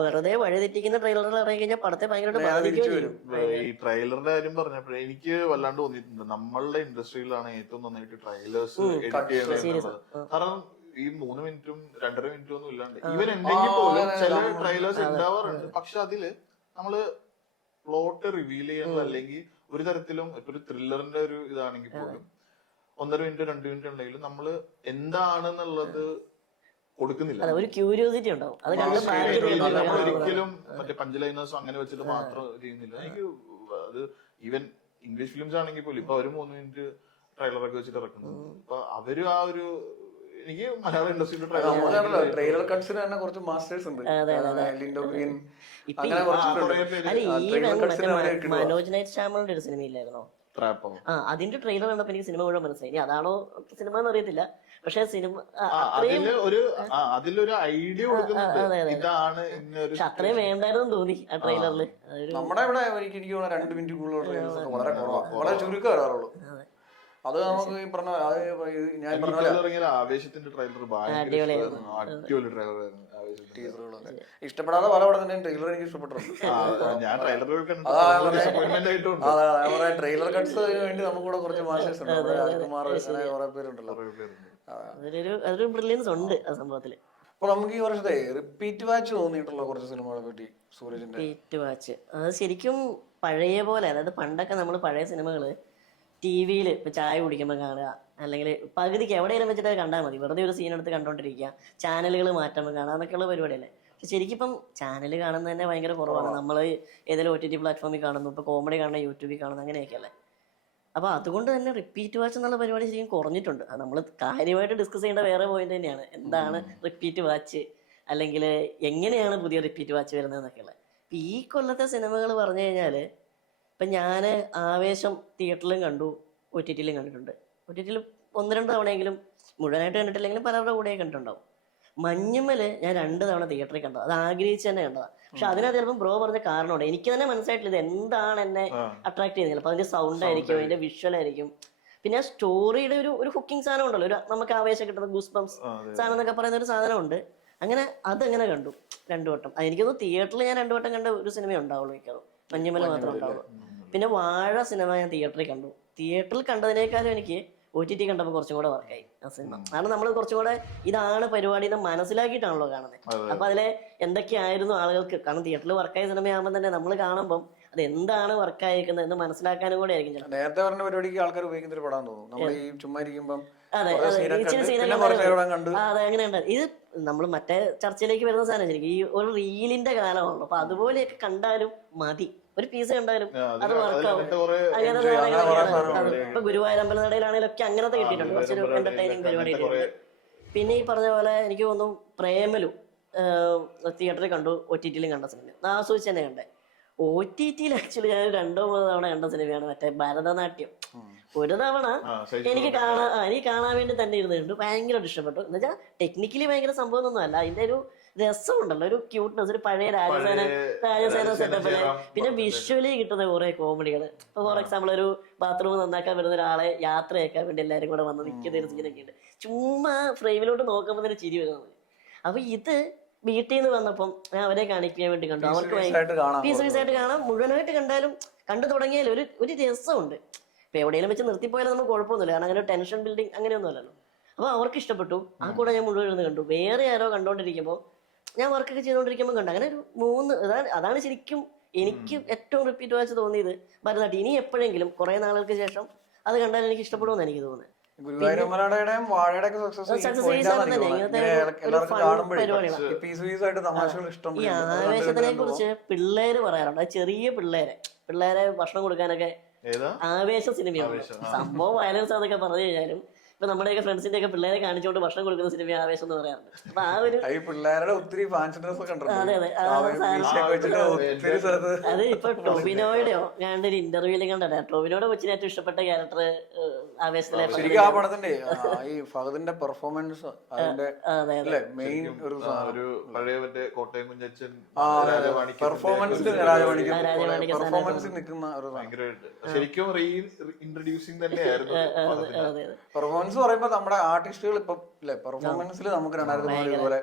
വെറുതെ വഴിതെറ്റിക്കുന്ന ട്രെയിലറിൽ ഇറങ്ങി കഴിഞ്ഞാൽ പടത്തെ ഭയങ്കരമായിട്ട് ഈ ട്രെയിലറിന്റെ കാര്യം പറഞ്ഞപ്പോഴേ എനിക്ക് വല്ലാണ്ട് തോന്നിയിട്ടുണ്ട്. നമ്മളുടെ ഇൻഡസ്ട്രിയിലാണ് ഏറ്റവും നന്നായിട്ട് ട്രെയിലേഴ്സ് എഡിറ്റ് ചെയ്യുന്നത്. കാരണം ഈ 3 മിനിറ്റും 2.5 മിനിറ്റും ഒന്നും ഇല്ലാണ്ട് ഈവൻ ഉണ്ടെങ്കിൽ പോലും ചില ട്രെയിലേഴ്സ് ഉണ്ടാവാറുണ്ട്. പക്ഷെ അതില് നമ്മള് പ്ലോട്ട് റിവീൽ ചെയ്യുന്നത് അല്ലെങ്കിൽ ഒരു തരത്തിലും ഇപ്പൊ ഒരു ത്രില്ലറിന്റെ ഒരു ഇതാണെങ്കിൽ പോലും 1.5 മിനിറ്റ് 2 മിനിറ്റ് ഉണ്ടെങ്കിലും നമ്മള് എന്താണെന്നുള്ളത് കൊടുക്കുന്നില്ല. ഒരു ക്യൂരിയോസിറ്റി ഉണ്ടാവും. ഒരിക്കലും മറ്റേ പഞ്ച് അങ്ങനെ വെച്ചിട്ട് മാത്രം ചെയ്യുന്നില്ല. എനിക്ക് അത് ഈവൻ ഇംഗ്ലീഷ് ഫിലിംസ് ആണെങ്കിൽ പോലും ഇപ്പൊ അവര് 3 മിനിറ്റ് ട്രെയിലറൊക്കെ വെച്ചിട്ട് ഇറക്കുന്നത്. അപ്പൊ അവര് ആ ഒരു എനിക്ക് മലയാള ഇൻഡസ്ട്രിയുടെ ട്രെയിലർ കട്ട്സിന് തന്നെ കുറച്ച് മാസ്റ്റേഴ്സ് ഉണ്ട്. ലിൻഡോ ഗ്രീൻ, മനോജ് നൈറ്റ് ശ്യാമളുടെ ഒരു സിനിമയില്ലായിരുന്നോ ട്രാപ്പോ അതിന്റെ ട്രെയിലർ കണ്ടപ്പോ എനിക്ക് സിനിമ മുഴുവൻ മനസ്സിലായി. ഇനി അതാണോ സിനിമ എന്ന് അറിയത്തില്ല, പക്ഷെ സിനിമ അതിലൊരു ഐഡിയ കൊടുക്കുന്നുണ്ട് ഇതാണ് ഇന്നൊരു. പക്ഷെ അത്രയും വേണ്ടായിരുന്നു തോന്നി ആ ട്രെയിലറിൽ. നമ്മുടെ ഇവിടെ എനിക്ക് 2 മിനിറ്റ് കൂടുതലുള്ള ട്രെയിലേഴ്സ് ഒക്കെ വളരെ കുറവാണ്, വളരെ ചുരുക്കം വരാറുള്ളൂ. അത് നമുക്ക് ഈ പറഞ്ഞ ഞാൻ പറഞ്ഞ ആവേശത്തിന്റെ ട്രെയിലർ അടിപൊളി ട്രെയിലറായിരുന്നു. ഇഷ്ടപ്പെടാതെ പല പടം തന്നെ ട്രെയിലർ എനിക്ക് ഇഷ്ടപ്പെട്ടിട്ടുണ്ട്. ഞാൻ ട്രെയിലർ കട്ട്സ് വേണ്ടി നമുക്കിവിടെ കുറച്ച് മാസ്റ്റേഴ്സ് ഉണ്ട്, രാജ്കുമാർ കുറെ പേരുണ്ടല്ലോ. അതൊരു ബ്രില്യൻസ് ഉണ്ട് ആ സംഭവത്തില്. അപ്പൊ നമുക്ക് ഈ വർഷത്തെ റിപ്പീറ്റ് വാച്ച് തോന്നിയിട്ടുള്ള കുറച്ച് സിനിമകളെ പറ്റി സൂരജിന്റെ. റിപ്പീറ്റ് വാച്ച് അത് ശരിക്കും പഴയ പോലെ, അതായത് പണ്ടൊക്കെ നമ്മൾ പഴയ സിനിമകള് ടി വിയിൽ ഇപ്പൊ ചായ കുടിക്കുമ്പോൾ കാണുക, അല്ലെങ്കിൽ പകുതിക്ക് എവിടെയെങ്കിലും വെച്ചിട്ട് കണ്ടാൽ മതി, വെറുതെ ഒരു സീൻ എടുത്ത് കണ്ടോണ്ടിരിക്കുക, ചാനലുകൾ മാറ്റുമ്പോൾ കാണുക, എന്നൊക്കെയുള്ള പരിപാടിയല്ലേ. പക്ഷെ ശരിക്കും ഇപ്പം ചാനൽ കാണുന്നത് തന്നെ ഭയങ്കര കുറവാണ്. നമ്മൾ ഏതെങ്കിലും OTT പ്ലാറ്റ്ഫോമിൽ കാണുന്നു, ഇപ്പൊ കോമഡി കാണുന്ന യൂട്യൂബിൽ കാണുന്നു, അങ്ങനെയൊക്കെയല്ലേ. അപ്പോൾ അതുകൊണ്ട് തന്നെ റിപ്പീറ്റ് വാച്ച് എന്നുള്ള പരിപാടി ശരിക്കും കുറഞ്ഞിട്ടുണ്ട്. അത് നമ്മൾ കാര്യമായിട്ട് ഡിസ്കസ് ചെയ്യേണ്ട വേറെ പോയിന്റ് തന്നെയാണ്, എന്താണ് റിപ്പീറ്റ് വാച്ച്, അല്ലെങ്കിൽ എങ്ങനെയാണ് പുതിയ റിപ്പീറ്റ് വാച്ച് വരുന്നതെന്നൊക്കെയുള്ളത്. ഇപ്പം ഈ കൊല്ലത്തെ സിനിമകൾ പറഞ്ഞു കഴിഞ്ഞാൽ, ഇപ്പം ഞാൻ ആവേശം തിയേറ്ററിലും കണ്ടു, OTTയിലും കണ്ടിട്ടുണ്ട്. OTTയിൽ 1-2 തവണയെങ്കിലും, മുഴുവനായിട്ട് കണ്ടിട്ടില്ലെങ്കിലും പലരുടെ കൂടെ കണ്ടിട്ടുണ്ടാവും. മഞ്ഞുമ്മൽ ഞാൻ 2 തവണ തിയേറ്ററിൽ കണ്ടത്, അത് ആഗ്രഹിച്ച് തന്നെ കണ്ടതാണ്. പക്ഷെ അതിനകത്ത് ചിലപ്പം ബ്രോ പറഞ്ഞ കാരണമുണ്ട്, എനിക്ക് തന്നെ മനസ്സിലായിട്ടില്ല ഇത് എന്താണ് എന്നെ അട്രാക്ട് ചെയ്യുന്നത്. ചിലപ്പോൾ അതിന്റെ സൗണ്ട് ആയിരിക്കും, അതിന്റെ വിഷ്വൽ ആയിരിക്കും, പിന്നെ സ്റ്റോറിയുടെ ഒരു ഹുക്കിംഗ് സാധനം ഉണ്ടല്ലോ, ഒരു നമുക്ക് ആവേശം കിട്ടുന്ന ഗൂസ് ബംസ് സാധനം എന്നൊക്കെ പറയുന്ന ഒരു സാധനമുണ്ട്. അങ്ങനെ അതെങ്ങനെ കണ്ടു 2 വട്ടം. എനിക്കൊന്ന് തിയേറ്ററിൽ ഞാൻ 2 വട്ടം കണ്ട ഒരു സിനിമ ഉണ്ടാവുള്ളൂ, മിക്കതും മഞ്ഞുമല മാത്രമേ ഉണ്ടാവുള്ളൂ. പിന്നെ വാഴ സിനിമ ഞാൻ തിയേറ്ററിൽ കണ്ടു. തിയേറ്ററിൽ കണ്ടതിനേക്കാളും എനിക്ക് OTT കണ്ടപ്പോൾ കുറച്ചും കൂടെ വർക്കായി ആ സിനിമ. കാരണം നമ്മൾ കുറച്ചും കൂടെ ഇതാണ് പരിപാടി എന്ന് മനസ്സിലാക്കിയിട്ടാണല്ലോ കാണുന്നത്. അപ്പൊ അതിലെ എന്തൊക്കെയായിരുന്നു ആളുകൾക്ക്, കാരണം തിയേറ്ററിൽ വർക്കായ സിനിമയാകുമ്പോൾ തന്നെ നമ്മൾ കാണുമ്പോൾ അത് എന്താണ് വർക്കായിരിക്കുന്നത് എന്ന് മനസ്സിലാക്കാനും കൂടെ ആയിരിക്കും. നേരത്തെ പറഞ്ഞ പരിപാടിക്ക് ആൾക്കാർ ഉപയോഗിക്കുന്ന ഒരു പടം തോന്നുന്നു, നമ്മൾ ഈ ചുമ്മാ ഇരിക്കുമ്പോൾ. അതെ, അങ്ങനെയുണ്ട്. ഇത് നമ്മൾ മറ്റേ ചർച്ചയിലേക്ക് വരുന്ന സാധനം ശരിക്കും ഈ ഒരു റീലിന്റെ കാലമാണല്ലോ. അപ്പൊ അതുപോലെയൊക്കെ കണ്ടാലും മതി, ഒരു പീസ് കണ്ടാലും അത് വർക്കാവും. അങ്ങനത്തെ ഇപ്പൊ ഗുരുവായൂർ അമ്പലനടയിലാണെങ്കിലും ഒക്കെ അങ്ങനത്തെ കിട്ടിയിട്ടുണ്ട്, കുറച്ചൊരു എന്റർടൈനിങ് പരിപാടി. പിന്നെ ഈ പറഞ്ഞ പോലെ എനിക്ക് തോന്നുന്നു പ്രേമലു തിയേറ്ററിൽ കണ്ടു, OTTയിലും കണ്ട സിനിമ ആസ്വദിച്ച് തന്നെ കണ്ടേ. OTTയിൽ ആക്ച്വലി ഞാൻ 2-3 തവണ കണ്ട സിനിമയാണ് മറ്റേ ഭരതനാട്യം. ഒരു തവണ എനിക്ക് കാണാൻ വേണ്ടി തന്നെ ഇരുന്നുണ്ട്, ഭയങ്കരമായിട്ട് ഇഷ്ടപ്പെട്ടു. എന്ന് വെച്ചാൽ ടെക്നിക്കലി ഭയങ്കര സംഭവം ഒന്നും അല്ല, അതിന്റെ ഒരു രസമുണ്ടല്ലോ, ഒരു ക്യൂട്ട്നെസ്, ഒരു പഴയ രാജസേന സെറ്റപ്പില്. പിന്നെ വിഷ്വലി കിട്ടുന്ന കുറെ കോമഡികൾ. ഇപ്പൊ ഫോർ എക്സാമ്പിൾ ഒരു ബാത്റൂം നന്നാക്കാൻ വരുന്ന ഒരാളെ യാത്രയാക്കാൻ വേണ്ടി എല്ലാവരും കൂടെ വന്ന് നിൽക്കുന്ന ഒരു സീനൊക്കെ ഉണ്ട്. ചുമ്മാ ഫ്രെയിമിലോട്ട് നോക്കുമ്പോൾ തന്നെ ചിരി വരുന്നത്. അപ്പൊ ഇത് വീട്ടിൽ നിന്ന് വന്നപ്പം ഞാൻ അവരെ കാണിക്കാൻ വേണ്ടി കണ്ടു. അവർക്ക് പീസ് ആയിട്ട് കാണാം, മുഴുവനായിട്ട് കണ്ടാലും കണ്ടു തുടങ്ങിയാലും ഒരു രസമുണ്ട്. ഇപ്പൊ എവിടെയെങ്കിലും വെച്ച് നിർത്തിപ്പോയാലും നമുക്ക് കുഴപ്പമൊന്നുമില്ല, കാരണം അങ്ങനെ ടെൻഷൻ ബിൽഡിങ് അങ്ങനെയൊന്നും അല്ലല്ലോ. അപ്പൊ അവർക്ക് ഇഷ്ടപ്പെട്ടു, ആ കൂടെ ഞാൻ മുഴുവൻ ഇരുന്ന് കണ്ടു. വേറെ ആരോ കണ്ടോണ്ടിരിക്കുമ്പോൾ ഞാൻ വർക്കൊക്കെ ചെയ്തുകൊണ്ടിരിക്കുമ്പോൾ കണ്ടു. അങ്ങനെ ഒരു 3 അതാണ് ശരിക്കും എനിക്ക് ഏറ്റവും റിപ്പീറ്റ് വാച്ച് തോന്നിയത് ഭരതനാട്യം. ഇനി എപ്പോഴെങ്കിലും കുറെ നാളുകൾക്ക് ശേഷം അത് കണ്ടാൽ എനിക്ക് ഇഷ്ടപ്പെടുമെന്ന് എനിക്ക് തോന്നുന്നത്. ഈ ആവേശത്തിനെ കുറിച്ച് പിള്ളേര് പറയാറുണ്ട്, ചെറിയ പിള്ളേരെ ഭക്ഷണം കൊടുക്കാനൊക്കെ ആവേശ സിനിമയാണ്. സംഭവം വയലൻസ് അതൊക്കെ പറഞ്ഞു കഴിഞ്ഞാലും ഇപ്പൊ നമ്മുടെയൊക്കെ ഫ്രണ്ട്സിന്റെ ഒക്കെ പിള്ളേരെ കാണിച്ചുകൊണ്ട് ഭക്ഷണം കൊടുക്കുന്ന സിനിമ ആവേശം എന്ന് പറയാറുണ്ട്. അപ്പൊ ആ ഒരു പിള്ളേരുടെ ഒത്തിരി അത് ഇപ്പൊ ടൊവിനോയുടെയോ ഞാൻ ഒരു ഇന്റർവ്യൂല് കണ്ടേ, ടൊവിനോയുടെ കൊച്ചിന് ഏറ്റവും ഇഷ്ടപ്പെട്ട ക്യാരക്ടർ ആവേശത്തിലെ ആ പടത്തിന്റെ ഈ ഫഹദിന്റെ പെർഫോമൻസ്, അതിന്റെ മെയിൻ ഒരു പഴയ കോട്ടയം കുഞ്ഞച്ചൻ പെർഫോമൻസിൽ നിൽക്കുന്ന ഒരു ശരിക്കും റീ ഇൻട്രൊഡ്യൂസിംഗ് തന്നെയായിരുന്നു. പെർഫോമൻസ് പറയുമ്പോ നമ്മുടെ ആർട്ടിസ്റ്റുകൾ ഇപ്പൊ പെർഫോമൻസിൽ നമുക്ക് 2004 പോലെ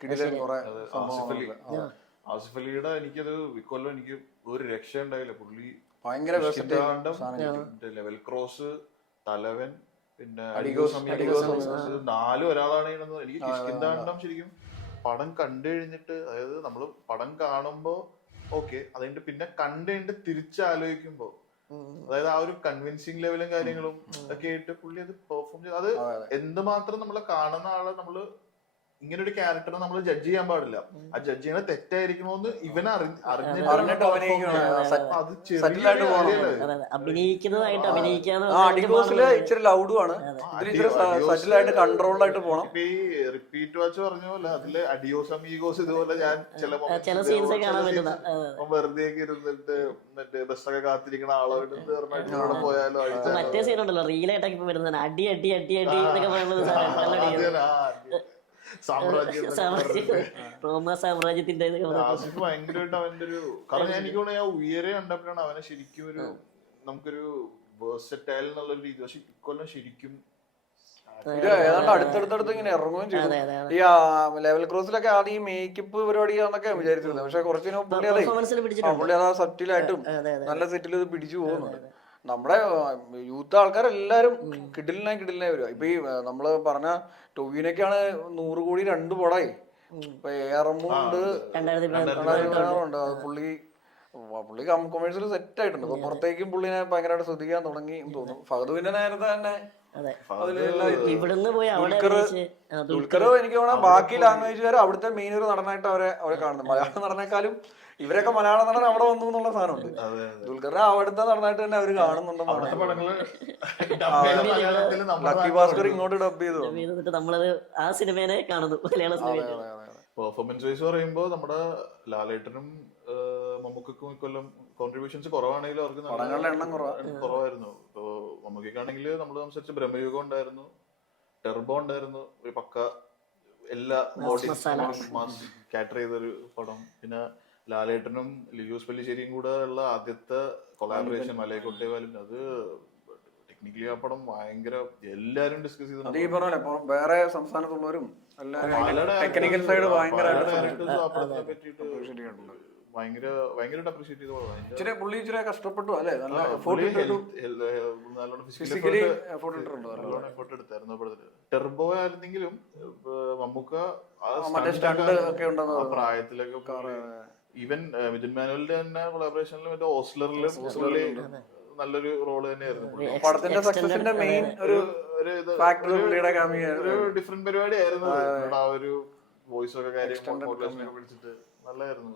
കിടിലൻ കുറെ ആസിഫ് അലിയുടെ എനിക്കത് ഇക്കൊല്ലം എനിക്ക് ഒരു രക്ഷ ഉണ്ടായില്ല. പുള്ളി ഭയങ്കര ലെവൽ ക്രോസ്, തലവൻ, പിന്നെ 4 ഒരാളാണ് ചെയ്യുന്നത്. എനിക്ക് കിഷ്കിന്താണ്ടം ശരിക്കും പടം കണ്ടു കഴിഞ്ഞിട്ട്, അതായത് നമ്മള് പടം കാണുമ്പോ ഓക്കെ, അതുകൊണ്ട് പിന്നെ കണ്ടുകഴിഞ്ഞിട്ട് തിരിച്ചാലോചിക്കുമ്പോ, അതായത് ആ ഒരു കൺവിൻസിങ് ലെവലും കാര്യങ്ങളും ഒക്കെ ആയിട്ട് പുള്ളി അത് പെർഫോം ചെയ്ത്, അത് എന്തുമാത്രം നമ്മളെ കാണുന്ന ആളെ നമ്മള് ഇങ്ങനെ ഒരു ക്യാരക്ടറെ നമ്മൾ ജഡ്ജ് ചെയ്യാൻ പാടില്ല. ആ ജഡ്ജ് ചെയ്യണ തെറ്റായിരിക്കണോന്ന് ഇവനെ അറിഞ്ഞിട്ട് അറിഞ്ഞിട്ട് അഭിനയിക്കണം. അത് Settle ആയിട്ട് പോകണം. അഭിനയിക്കുന്നതായിട്ട് അഭിനയിക്കാന്ന് അടിഗോസില് ഇച്ചിരി ലൗഡും ആണ്, ഇതിൽ ഇച്ചിരി സെറ്റിൽ ആയിട്ട് കൺട്രോൾഡ് ആയിട്ട് പോകണം. ഈ റിപ്പീറ്റ് വാച്ച് പറഞ്ഞ പോലെ അതില് അഡിയോസ് അമീഗോസ് ഇതുപോലെ ഞാൻ ചില സീൻസ് കാണാൻ പറ്റുന്ന വെറുതെ ഇരുന്നിട്ട് മറ്റേ ബസ്സൊക്കെ കാത്തിരിക്കണ ആളോട് പോയാലോ മറ്റേ സീൻ ഉണ്ടല്ലോ റീലായിട്ടൊക്കെ ഇപ്പൊ വരുന്നതാണ് അടി അടി അടി അടി എന്നൊക്കെ പറയുന്നത് റോമ സാമ്രാജ്യത്തിന്റെ ഭയങ്കരമായിട്ട് അവന്റെ ഒരു കാരണം എനിക്ക് തോന്നുന്നു ഞാൻ ഉയരെ കണ്ടപ്പോഴാണ് അവനെ ശരിക്കും ഒരു നമുക്കൊരു വേഴ്സറ്റൈൽ എന്നുള്ള ഒരു രീതി. പക്ഷെ ഇക്കൊല്ലം ശരിക്കും ഇത് ഏതാണ്ട് അടുത്തടുത്തടുത്ത് ഇങ്ങനെ ഇറങ്ങുകയും ചെയ്തു. ഈ ലെവൽ ക്രോസിലൊക്കെ ആദ്യം ഈ മേക്കപ്പ് പരിപാടിയാന്നൊക്കെ വിചാരിച്ചിരുന്നത്. പക്ഷെ കുറച്ചിന് പുള്ളി അതാ സെറ്റിലായിട്ടും നല്ല സെറ്റിൽ ഇത് പിടിച്ചു പോകുന്നുണ്ട്. നമ്മുടെ യൂത്ത് ആൾക്കാരെല്ലാരും കിടിലിനായി വരിക. ഇപ്പൊ ഈ നമ്മള് പറഞ്ഞ ടൊവിനൊക്കെയാണ് 100 കോടി 2 പടമായി. ഇപ്പൊ ഏറമുണ്ട്, പുള്ളി കൊമേഴ്സിൽ സെറ്റ് ആയിട്ടുണ്ട്. ഇപ്പൊ പുറത്തേക്കും പുള്ളിനെ ഭയങ്കരമായിട്ട് ശ്രദ്ധിക്കാൻ തുടങ്ങി എന്ന് തോന്നുന്നു. ഫഹദുവിന്റെ നേരത്തെ തന്നെ ദുൽഖർ എനിക്ക് തോന്നാ ബാക്കി ലാംഗ്വേജുകാർ അവിടുത്തെ മെയിൻ ഒരു നടനായിട്ട് അവരെ കാണുന്നത്. മലയാളം നടനേക്കാളും ഇവരൊക്കെ മലയാളം നടൻ അവിടെ വന്നു എന്നുള്ള സാധനമുണ്ട്. ദുൽഖറിനെ അവിടുത്തെ നടനായിട്ട് തന്നെ അവര് കാണുന്നുണ്ടെന്നാണ്. ലക്കി ഭാസ്കർ ഇങ്ങോട്ട് ഡബ് ചെയ്തു നമ്മളത് ആ സിനിമേനെ കാണുന്നു മലയാള സിനിമ. പെർഫോമൻസ് വൈസ് പറയുമ്പോൾ നമ്മുടെ ലാലേട്ടനും മമ്മൂക്കും ഇക്കൊല്ലം കോൺട്രിബ്യൂഷൻസ് കുറവാണെങ്കിലും അവർക്ക് എണ്ണം കുറവായിരുന്നു. ഇപ്പൊ മമ്മൂക്കാണെങ്കിൽ നമ്മൾ സംസാരിച്ച ബ്രഹ്മയുഗം ഉണ്ടായിരുന്നു, ടെർബോ ഉണ്ടായിരുന്നു, ഒരു പക്ക എല്ലാ മാസ് കാറ്റർ ചെയ്തൊരു പടം. പിന്നെ ലാലേട്ടനും ലിജോസ് പല്ലിശ്ശേരിയും കൂടെ ഉള്ള ആദ്യത്തെ കൊളാബറേഷൻ മലയക്കൊട്ടേവാലും അത് ടെക്നിക്കലി ആ പടം ഭയങ്കര എല്ലാരും ഡിസ്കസ് ചെയ്തു. വേറെ സംസ്ഥാനത്തുള്ളവരും ടെക്നിക്കൽ സൈഡ് ഭയങ്കരമായിട്ട് അപ്രീഷിയേറ്റ് ചെയ്ത പുള്ളി ഇച്ചിരി കഷ്ടപ്പെട്ടു അല്ലെ, എഫോർട്ട് എടുത്തായിരുന്നു. ടെർബോ ആയിരുന്നെങ്കിലും നമുക്ക് പ്രായത്തിലൊക്കെ ഈവൻ മിഥുൻ മാനുവലിന്റെ തന്നെ കൊളാബറേഷനിൽ മറ്റേ ഓസ്ലറില് നല്ലൊരു റോള് തന്നെയായിരുന്നു. പടത്തിന്റെ സക്സസിന്റെ മെയിൻ ഒരു ഡിഫറെന്റ് പരിപാടി ആയിരുന്നു. ആ ഒരു വോയിസ് ഒക്കെ കാര്യം പിടിച്ചിട്ട് നല്ലായിരുന്നു.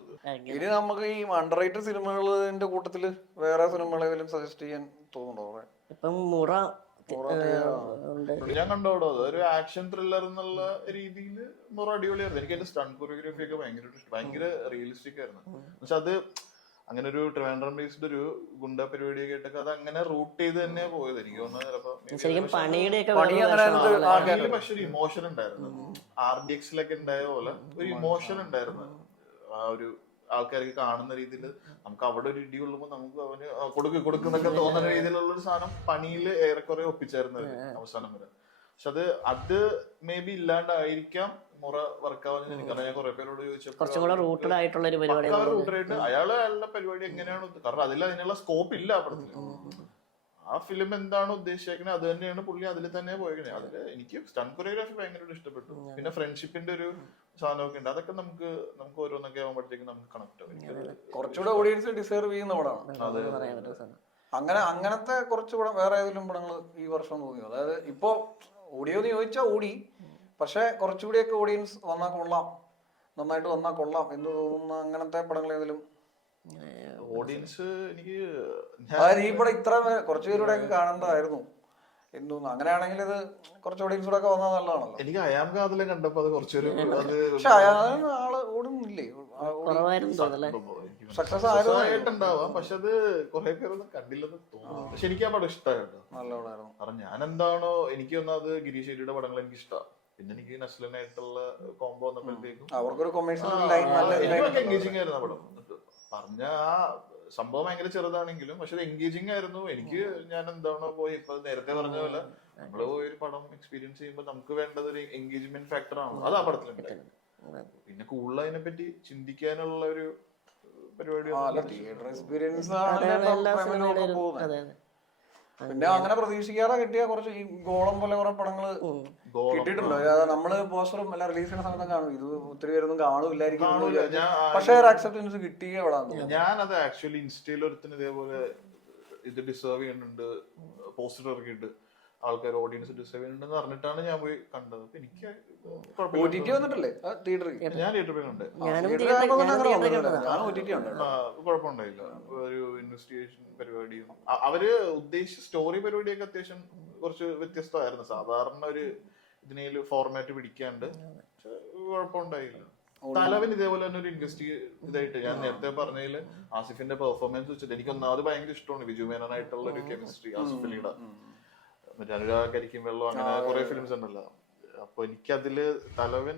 ഇനി നമുക്ക് ഈ അണ്ടർ റേറ്റഡ് സിനിമകളുടെ കൂട്ടത്തില് വേറെ സിനിമകളെങ്കിലും സജസ്റ്റ് ചെയ്യാൻ തോന്നുന്നുണ്ടോ? ഇപ്പം മുറ ഞാൻ കണ്ടോടോ, അതൊരു ആക്ഷൻ ത്രില്ലർ എന്നുള്ള രീതിയിൽ മുറ അടിപൊളിയായിരുന്നു. എനിക്ക് അതിന്റെ സ്റ്റണ്ട് കൊറിയോഗ്രാഫി ഒക്കെ ഭയങ്കര റിയലിസ്റ്റിക് ആയിരുന്നു. പക്ഷെ അത് അങ്ങനെ ഒരു ട്രിവാൻഡ്രം ബേസ്ഡ് ഒരു ഗുണ്ട പരിപാടിയൊക്കെ ആയിട്ടൊക്കെ അത് അങ്ങനെ റൂട്ട് ചെയ്ത് തന്നെ പോയത്. എനിക്ക് തോന്നുന്നത് പക്ഷെ ഒരു ഇമോഷൻ ഉണ്ടായിരുന്നു. RDXലൊക്കെ ഉണ്ടായ പോലെ ഒരു ഇമോഷൻ ഉണ്ടായിരുന്നു. ആ ഒരു ആൾക്കാർക്ക് കാണുന്ന രീതിയിൽ നമുക്ക് അവിടെ ഒരു ഇടി കൊള്ളുമ്പോൾ നമുക്ക് അവന് കൊടുക്കുന്നൊക്കെ തോന്നുന്ന രീതിയിലുള്ള ഒരു സാധനം പണിയിൽ ഏറെക്കുറെ ഒപ്പിച്ചായിരുന്നു അവസാനം വരെ. പക്ഷെ അത് മേ ബി ഇല്ലാണ്ടായിരിക്കാം മുറ വർക്കാവുന്ന എനിക്ക്. കാരണം ഞാൻ കുറെ പേരോട് ചോദിച്ചപ്പോൾ അയാളുടെ പരിപാടി എങ്ങനെയാണ്, കാരണം അതിനുള്ള സ്കോപ്പ് ഇല്ല ആ പടത്തിൽ. ആ ഫിലിം എന്താണ് ഉദ്ദേശിക്കുന്നത് അത് തന്നെയാണ് പുള്ളി അതിൽ തന്നെ പോയത്. അതില് എനിക്ക് സ്റ്റണ്ട് കൊറിയോഗ്രാഫി ഭയങ്കരമായിട്ട് ഇഷ്ടപ്പെട്ടു. പിന്നെ ഫ്രണ്ട്ഷിപ്പിന്റെ ഒരു സാധനമൊക്കെ ഉണ്ട്. അതൊക്കെ നമുക്ക് ഓരോന്നൊക്കെ ആകുമ്പോഴത്തേക്കും നമുക്ക് കണക്ട് ആവും. കുറച്ചുകൂടെ ഓഡിയൻസ് ഡിസേർവ് ചെയ്യുന്ന പടമാണ്. അങ്ങനത്തെ കുറച്ച് പടം വേറെ ഏതെങ്കിലും പടങ്ങൾ ഈ വർഷം തോന്നിയോ? അതായത് ഇപ്പൊ ഓടിയോന്ന് ചോദിച്ചാൽ ഓടി, പക്ഷെ കുറച്ചുകൂടിയൊക്കെ ഓഡിയൻസ് വന്നാൽ കൊള്ളാം, നന്നായിട്ട് വന്നാൽ കൊള്ളാം എന്ന് തോന്നുന്ന അങ്ങനത്തെ പടങ്ങൾ ഏതെങ്കിലും? ഓഡിയൻസ് എനിക്ക് അതായത് ഈ പടം ഇത്ര കുറച്ചു പേരുടെ ഒക്കെ കാണേണ്ടതായിരുന്നു എന്ന് തോന്നുന്നു. അങ്ങനെയാണെങ്കിൽ ഇത് കുറച്ച് ഓഡിയൻസ് കൂടെ ഒക്കെ വന്നാൽ നല്ലതാണല്ലോ. എനിക്ക് അയാം കാതലെ കണ്ടപ്പോ അത് കുറച്ചൊരു പക്ഷെ ആള് ഓടുന്നില്ലേ, സക്സസ് ആയിട്ടുണ്ടാവാം. പക്ഷെ അത് കുറെ പേരൊന്നും കണ്ടില്ലെന്ന് തോന്നുന്നു. പക്ഷെ എനിക്ക് ആ പടം ഇഷ്ടമായിരുന്നു, നല്ല പടമായിരുന്നു. കാരണം ഞാൻ എന്താണോ എനിക്ക് വന്നത് ഗിരീഷ് ഷെട്ടിയുടെ പടങ്ങൾ എനിക്ക് ഇഷ്ടമാണ്. പിന്നെ എനിക്ക് നസ്ലിനായിട്ടുള്ള കോംബോ വന്നപ്പോഴത്തേക്കും അവർക്കൊരു കൊമേഴ്ഷ്യൽ എൻഗേജിങ് ആയിരുന്നു ആ പടം. പറഞ്ഞ ആ സംഭവം ഭയങ്കര ചെറുതാണെങ്കിലും പക്ഷെ അത് എൻഗേജിങ് ആയിരുന്നു. എനിക്ക് ഞാൻ എന്താണോ പോയി ഇപ്പൊ നേരത്തെ പറഞ്ഞ പോലെ നമ്മള് പോയി ഒരു പടം എക്സ്പീരിയൻസ് ചെയ്യുമ്പോൾ നമുക്ക് വേണ്ടത് ഒരു എൻഗേജ്മെന്റ് ഫാക്ടർ ആണ്. അത് ആ പടത്തിലുണ്ടായി. പിന്നെ കൂടുതൽ അതിനെ പറ്റി ചിന്തിക്കാനുള്ള ഒരു പരിപാടി. പിന്നെ അങ്ങനെ പ്രതീക്ഷിക്കാതെ കിട്ടിയ കുറച്ച് ഈ ഗോളം പോലെ കുറെ പടങ്ങള് കിട്ടിയിട്ടുണ്ടോ? നമ്മള് പോസ്റ്ററും എല്ലാം റിലീസ് ചെയ്യുന്ന സമയത്ത് കാണും, ഇത് ഒത്തിരി പേരൊന്നും കാണൂല്ലായിരിക്കും, പക്ഷെ ഒരു അക്സെപ്റ്റൻസ് കിട്ടിയ പടമാണ്. ഞാനത് ആക്ച്വലി ഇൻസ്റ്റയിൽ ഒരുത്തിന് ഇതേപോലെ ഇത് ഡിസേർവ് ചെയ്യുന്നുണ്ട് പോസ്റ്റർ ഇറക്കിയിട്ട് ആൾക്കാർ ഓഡിയൻസ് ഡിസൈഡ് ചെയ്യുന്നുണ്ടെന്ന് പറഞ്ഞിട്ടാണ് ഞാൻ പോയി കണ്ടത്. അപ്പൊ എനിക്ക് OTT വന്നിട്ടല്ലേ തിയേറ്ററിൽ? ഞാൻ തിയേറ്ററിൽ പോയി കണ്ടത്. ഞാൻ OTT ഉണ്ട്. കുഴപ്പമുണ്ടായില്ല. ഒരു ഇൻവെസ്റ്റിഗേഷൻ പരിപാടിയും അവര് ഉദ്ദേശിച്ച സ്റ്റോറി പരിപാടിയൊക്കെ അത്യാവശ്യം കുറച്ച് വ്യത്യസ്തമായിരുന്നു. സാധാരണ ഒരു ഇതിനേല് ഫോർമാറ്റ് പിടിക്കാണ്ട് കുഴപ്പമുണ്ടായില്ല. തലവൻ ഇതേപോലെ തന്നെ ഒരു ഇതായിട്ട് ഞാൻ നേരത്തെ പറഞ്ഞതിൽ ആസിഫിന്റെ പെർഫോമൻസ് വെച്ചിട്ട് എനിക്ക് ഒന്നാമത് ഭയങ്കര ഇഷ്ടമാണ് വിജു മേനോനായിട്ടുള്ള ഒരു കെമിസ്ട്രി ആസിഫ് അലിയുടെ. മറ്റേ അനുരാഗ് കരിക്കും വെള്ളം അങ്ങനെ കുറെ ഫിലിംസ് ഉണ്ടല്ലോ. അപ്പൊ എനിക്കതില് തലവൻ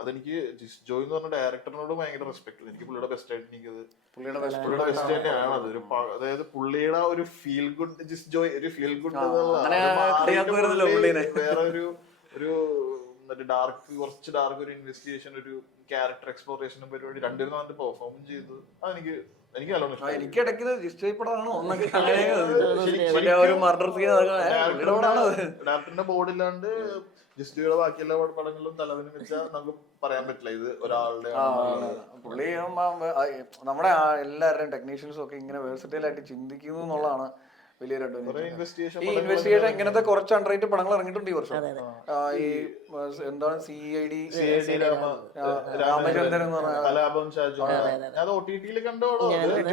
അതെനിക്ക് ജിസ് ജോയ് എന്ന് പറഞ്ഞ ഡയറക്ടറിനോട് ഭയങ്കര റെസ്പെക്ട്. എനിക്ക് പുള്ളിയുടെ ബെസ്റ്റ് ആയിട്ട് എനിക്കത് പുള്ളിയുടെ ബെസ്റ്റ് തന്നെയാണ് അത്. അതായത് പുള്ളിയുടെ ഒരു ഫീൽ ഗുഡ് ജിസ് ജോയ് ഒരു ഫീൽ ഗുഡ് വേറെ ഒരു കുറച്ച് ഡാർക്ക് ഒരു ഇൻവെസ്റ്റിഗേഷൻ ഒരു ക്യാരക്ടർ എക്സ്പ്ലോറേഷനും പരിപാടി രണ്ടുപേരും നന്നായിട്ട് പെർഫോം ചെയ്തു. അതെനിക്ക് നല്ലോണം ഇഷ്ടമായി. എനിക്ക് ഇടയ്ക്ക് ജിസ്റ്റോടാണോ ഡയറക്ടറിന്റെ ബോർഡില്ലാണ്ട് ജിസ്റ്റോയുടെ ബാക്കി എല്ലാ പടങ്ങളിലും തലവനും വെച്ചാൽ നമുക്ക് പറയാൻ പറ്റില്ല ഇത് ഒരാളുടെ. പുള്ളി നമ്മുടെ എല്ലാവരുടെയും ടെക്നീഷ്യൻസും ഒക്കെ ഇങ്ങനെ വേഴ്സറ്റൈൽ ആയിട്ട് ചിന്തിക്കുന്നു എന്നുള്ളതാണ് വലിയൊരു അഡ്വാൻറ്റേജ്. ഈ ഇൻവെസ്റ്റിഗേഷൻ ഇങ്ങനത്തെ കുറച്ച് അണ്ടർറേറ്റഡ് പടങ്ങൾ ഇറങ്ങിയിട്ടുണ്ട് ഈ വർഷം. ഈ എന്താണ് CID രാമചന്ദ്രൻ എന്ന് പറഞ്ഞ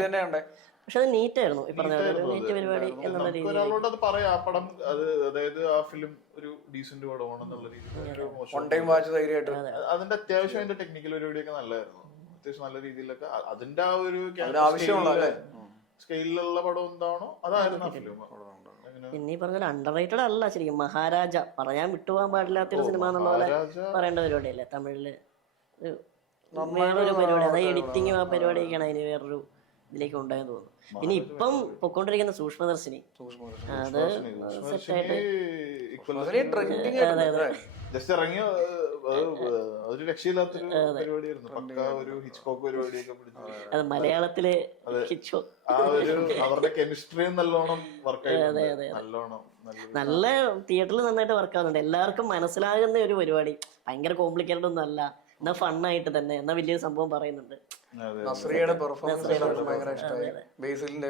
തന്നെയുണ്ട്. പക്ഷെ അത് നീറ്റ് ആയിരുന്നു ഈ പറഞ്ഞ നീറ്റ് പരിപാടി എന്നുള്ള രീതിയിൽ. ഒരാളോട് അത് പറയാം ആ പടം അതായത് ആ ഫിലിം ഒരു ഡീസന്റ് പടമാണെന്നുള്ള രീതിയിൽ. അതിന്റെ അത്യാവശ്യം അതിന്റെ ടെക്നിക്കൽ പരിപാടിയൊക്കെ നല്ലതായിരുന്നു. അത്യാവശ്യം നല്ല രീതിയിലൊക്കെ അതിന്റെ ആ ഒരു ആവശ്യമുള്ള സ്കെയിലുള്ള പടം എന്താണോ അതായിരുന്നു ആ ഫിലിം. പിന്നെ ഈ പറഞ്ഞ അണ്ടർ റേറ്റഡ് അല്ല ശരിക്കും. മഹാരാജ പറയാൻ വിട്ടുപോകാൻ പാടില്ലാത്തൊരു സിനിമ എന്നുള്ള പോലെ പറയേണ്ട പരിപാടിയല്ലേ തമിഴില്. വേറൊരു പരിപാടി അതായത് എഡിറ്റിങ്ങും ആ പരിപാടിയൊക്കെയാണ് അതിന് വേറൊരു ഇതിലേക്ക് ഉണ്ടായെന്ന് തോന്നുന്നു. ഇനി ഇപ്പം പൊക്കോണ്ടിരിക്കുന്ന സൂക്ഷ്മദർശിനി അത് സെറ്റായിട്ട് ജസ്റ്റ് ഇറങ്ങിയ ഒരു രക്ഷയില്ലാത്തൊരു പരിപാടിയായിരുന്നു. പക്കാ ഒരു ഹിച്ച്കോക്ക് പരിപാടിയൊക്കെ പിടിച്ചു. അത് മലയാളത്തില് ആ ഒരു അവരുടെ കെമിസ്ട്രിയും നല്ലോണം വർക്കായിട്ട് നല്ല തിയേറ്ററിൽ നന്നായിട്ട് വർക്ക് ആവുന്നുണ്ട്. എല്ലാവർക്കും മനസ്സിലാകുന്ന ഒരു പരിപാടി. ഭയങ്കര കോംപ്ലിക്കേറ്റഡ് ഒന്നും അല്ല. എന്നാ ഫണ്ണായിട്ട് തന്നെ എന്നാ വലിയൊരു സംഭവം പറയുന്നുണ്ട്. നസ്രിയയുടെ പെർഫോമൻസ് ഭയങ്കര ഇഷ്ടമായി. ബേസിലിന്റെ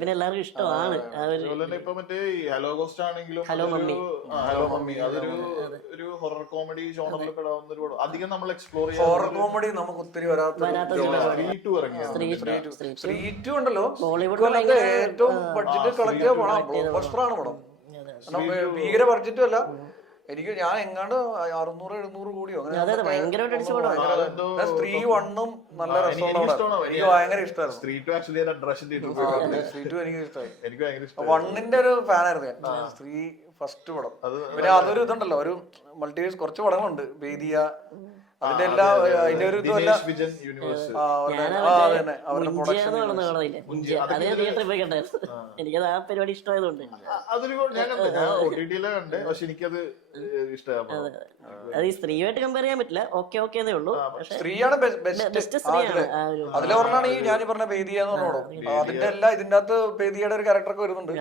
പിന്നെ എല്ലാവർക്കും ഇഷ്ടമാണ്. ഇപ്പൊ മറ്റേ ഹലോ ഗോസ്റ്റ് ആണെങ്കിലും ഹലോ മമ്മി അതൊരു ഒരു ഹൊറർ കോമഡി ജോണറിൽ പെടാവുന്ന ഒരു പടം. അധികം നമ്മൾ എക്സ്പ്ലോർ ഹൊറർ കോമഡി നമുക്ക് ഒത്തിരി സ്ത്രീ ടു ഉണ്ടല്ലോ. ബോളിവുഡിലെ ഏറ്റവും ബഡ്ജറ്റ് കളക്ട് ചെയ്ത പടം. ബ്ലോക്ക് ബസ്റ്ററാണ് പടം. ഭീകര ബഡ്ജറ്റും അല്ല. ഞാൻ എങ്ങാണ്ട് 600-700 കോടിയോ അങ്ങനെ. സ്ത്രീ 1 നല്ല രസമുള്ള എനിക്ക് ഭയങ്കര ഇഷ്ടമായിരുന്നു. സ്ത്രീ 2 എനിക്ക് ഇഷ്ടമായി. 1ന്റെ ഒരു ഫാനായിരുന്നു ഞാൻ. സ്ത്രീ ഫസ്റ്റ് പടം. പിന്നെ അതൊരു ഇതുണ്ടല്ലോ ഒരു മൾട്ടിവേഴ്സ് കുറച്ച് പടങ്ങളുണ്ട്. വേദിയ അതിന്റെ എല്ലാ അതിന്റെ ഒരു ഇതുമല്ല. അവരുടെ പ്രൊഡക്ഷൻ എനിക്കത് ആ പരിപാടി ഇഷ്ടമായതുകൊണ്ട് അത് ഈ സ്ത്രീയുമായിട്ട് കമ്പയർ ചെയ്യാൻ പറ്റില്ല. ഓക്കെ എന്നേ ഉള്ളൂ. സ്ത്രീയാണ് ബെസ്റ്റ് സ്ത്രീയാണ്. അതിലെ ഒരെണ്ണാണ് ഈ ഞാൻ പറഞ്ഞ പേദിയ എന്ന് പറഞ്ഞോളൂ. അതിന്റെ എല്ലാ ഇതിന്റെ അകത്ത് പേദിയുടെ ഒരു ക്യാരക്ടറൊക്കെ വരുന്നുണ്ട്.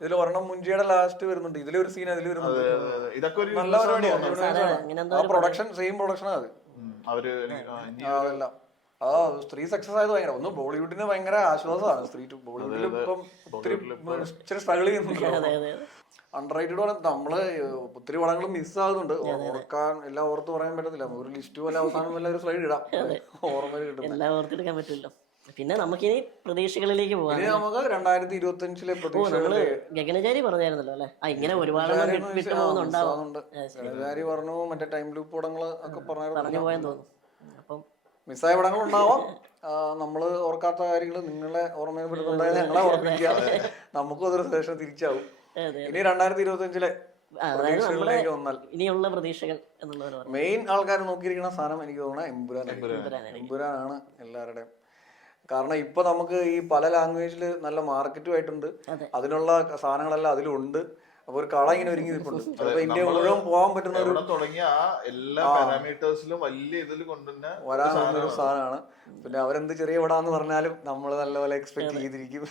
ഇതിൽ ഒരെണ്ണം മുഞ്ചിയുടെ ലാസ്റ്റ് വരുന്നുണ്ട്. ഇതിലൊരു സീൻ അതിൽ വരുന്നുണ്ട്. നല്ല പരിപാടിയാണ്. പ്രൊഡക്ഷൻ സെയിം പ്രൊഡക്ഷനാണ് അത്. അതെല്ലാം സ്ത്രീ സക്സസ് ആയത് ഭയങ്കര. ഒന്ന് ബോളിവുഡിന് ഭയങ്കര ആശ്വാസമാണ്. സ്ത്രീ ടു ബോളിവുഡിൽ ഇപ്പം ഒത്തിരി ഇച്ചിരി സ്ട്രഗിൾ ചെയ്യുന്നുണ്ട്. അണ്ടർറേറ്റഡ് പടം നമ്മള് ഒത്തിരി പടങ്ങൾ മിസ്സാകുന്നുണ്ട്. ഓർക്കാൻ എല്ലാം ഓർത്ത് പറയാൻ പറ്റത്തില്ല. ഒരു ലിസ്റ്റ് പോലെ അവസാനം വല്ല ഒരു സ്ലൈഡ് ഇടാം. ഓർമ്മയിൽ കിട്ടും. എല്ലാം ഓർത്തെടുക്കാൻ പറ്റില്ല. പിന്നെ നമുക്കിനി പ്രതീക്ഷകളിലേക്ക് പോകാം. നമുക്ക് 2025 പ്രതീക്ഷകള് ഗഗനചാരി പറഞ്ഞായിരുന്നല്ലോ അല്ലെ. ഇങ്ങനെ ഒരുപാട് ഗഗനചാരി പറഞ്ഞു. മറ്റേ ടൈം ലൂപ്പ് പടങ്ങള് ഒക്കെ പറഞ്ഞു പോയെന്ന് തോന്നുന്നു. അപ്പം മിസ്സായ പടങ്ങൾ ഉണ്ടാവാം. നമ്മള് ഓർക്കാത്ത കാര്യങ്ങൾ നിങ്ങളെ ഓർമ്മയിൽ പെടുന്നുണ്ടായത് ഞങ്ങളെ ഓർമ്മിക്കുക. നമുക്കും അതൊരു ശേഷം തിരിച്ചാവും. ഇനി 2025 പ്രതീക്ഷകളിലേക്ക് വന്നാൽ ഇനിയുള്ള പ്രതീക്ഷകൾ എന്നുള്ളവർ മെയിൻ ആൾക്കാർ നോക്കിയിരിക്കുന്ന സാധനം എനിക്ക് തോന്നുന്നത് എമ്പുരാനാണ് എല്ലാവരുടെയും. കാരണം ഇപ്പൊ നമുക്ക് ഈ പല ലാംഗ്വേജില് നല്ല മാർക്കറ്റും ആയിട്ടുണ്ട്. അതിനുള്ള സാധനങ്ങളെല്ലാം അതിലുണ്ട്. അപ്പൊ ഒരു കള ഇങ്ങനെ ഒരുങ്ങി നിൽപ്പുണ്ട്. ചിലപ്പോ ഇന്ത്യ മുഴുവൻ പോകാൻ പറ്റുന്ന ഒരു തുടങ്ങിയ എല്ലാ പാരാമീറ്റേഴ്സിലും വലിയ ഇതിൽ കൊണ്ടുതന്നെ വരാനൊരു സാധനമാണ്. പിന്നെ അവരെന്ത് ചെറിയ പടാന്ന് പറഞ്ഞാലും നമ്മൾ നല്ലപോലെ എക്സ്പെക്ട് ചെയ്തിരിക്കും.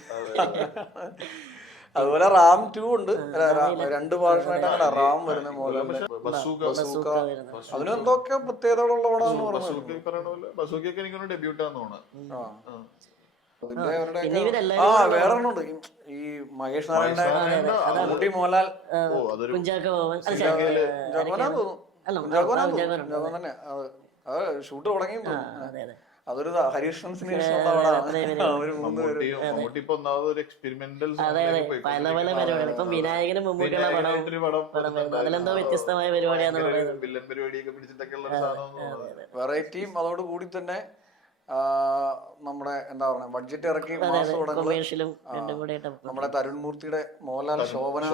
അതുപോലെ റാം 2 ഉണ്ട്. 2 ഭാഷയായിട്ടാണ് റാം വരുന്ന മോഹൻലാൽ. അതിന് എന്തൊക്കെ പ്രത്യേകതകളുള്ള പടമാണെന്ന് പറഞ്ഞു. അതിന്റെ അവരുടെ പിന്നെ ആ ഇവരെല്ലാരും വേറെ ഒരെണ്ണമുണ്ട് ഈ മഹേഷ് നാരായണന്റെ മമ്മൂട്ടി മോഹൻലാൽ ഓ അതൊരു കുഞ്ചാക്കോ ബോബൻ അല്ല, കുഞ്ചാക്കോനാന്ന് തോന്നുന്നു. അല്ല, കുഞ്ചാക്കോനാന്ന് കുഞ്ചാക്കോനുണ്ട്. തോന്നുന്നു. തന്നെ അത് ഷൂട്ട് തുടങ്ങി തോന്നുന്നു. അതെ അതെ. അതൊരു ഹരീഷ്ണൻസിന് ശേഷമുള്ള പടമാണ്. അവര് മൂന്നുപേരും മമ്മൂട്ടി ഇപ്പൊ ഒന്നാമത് ഒരു എക്സ്പെരിമെന്റൽ അതെ അതെ, പല പല പരിപാടികൾ. ഇപ്പം വിനായകനും മമ്മൂട്ടിയുള്ള പടം വരുന്നു. അതിലെന്തോ വ്യത്യസ്തമായ പരിപാടിയാന്ന് പറയുന്നത്. വില്ലൻ പരിപാടിയൊക്കെ പിടിച്ചിട്ടൊക്കെ ഉള്ള ഒരു സാധനം. വെറൈറ്റിയും അതോടുകൂടി തന്നെ നമ്മുടെ എന്താ പറയുക ബഡ്ജറ്റ് ഇറക്കി മാസം തുടങ്ങുന്നത് കൊമേഴ്ഷ്യലും രണ്ടും കൂടെ നമ്മുടെ തരുൺ മൂർത്തിയുടെ മോഹൻലാൽ ശോഭന.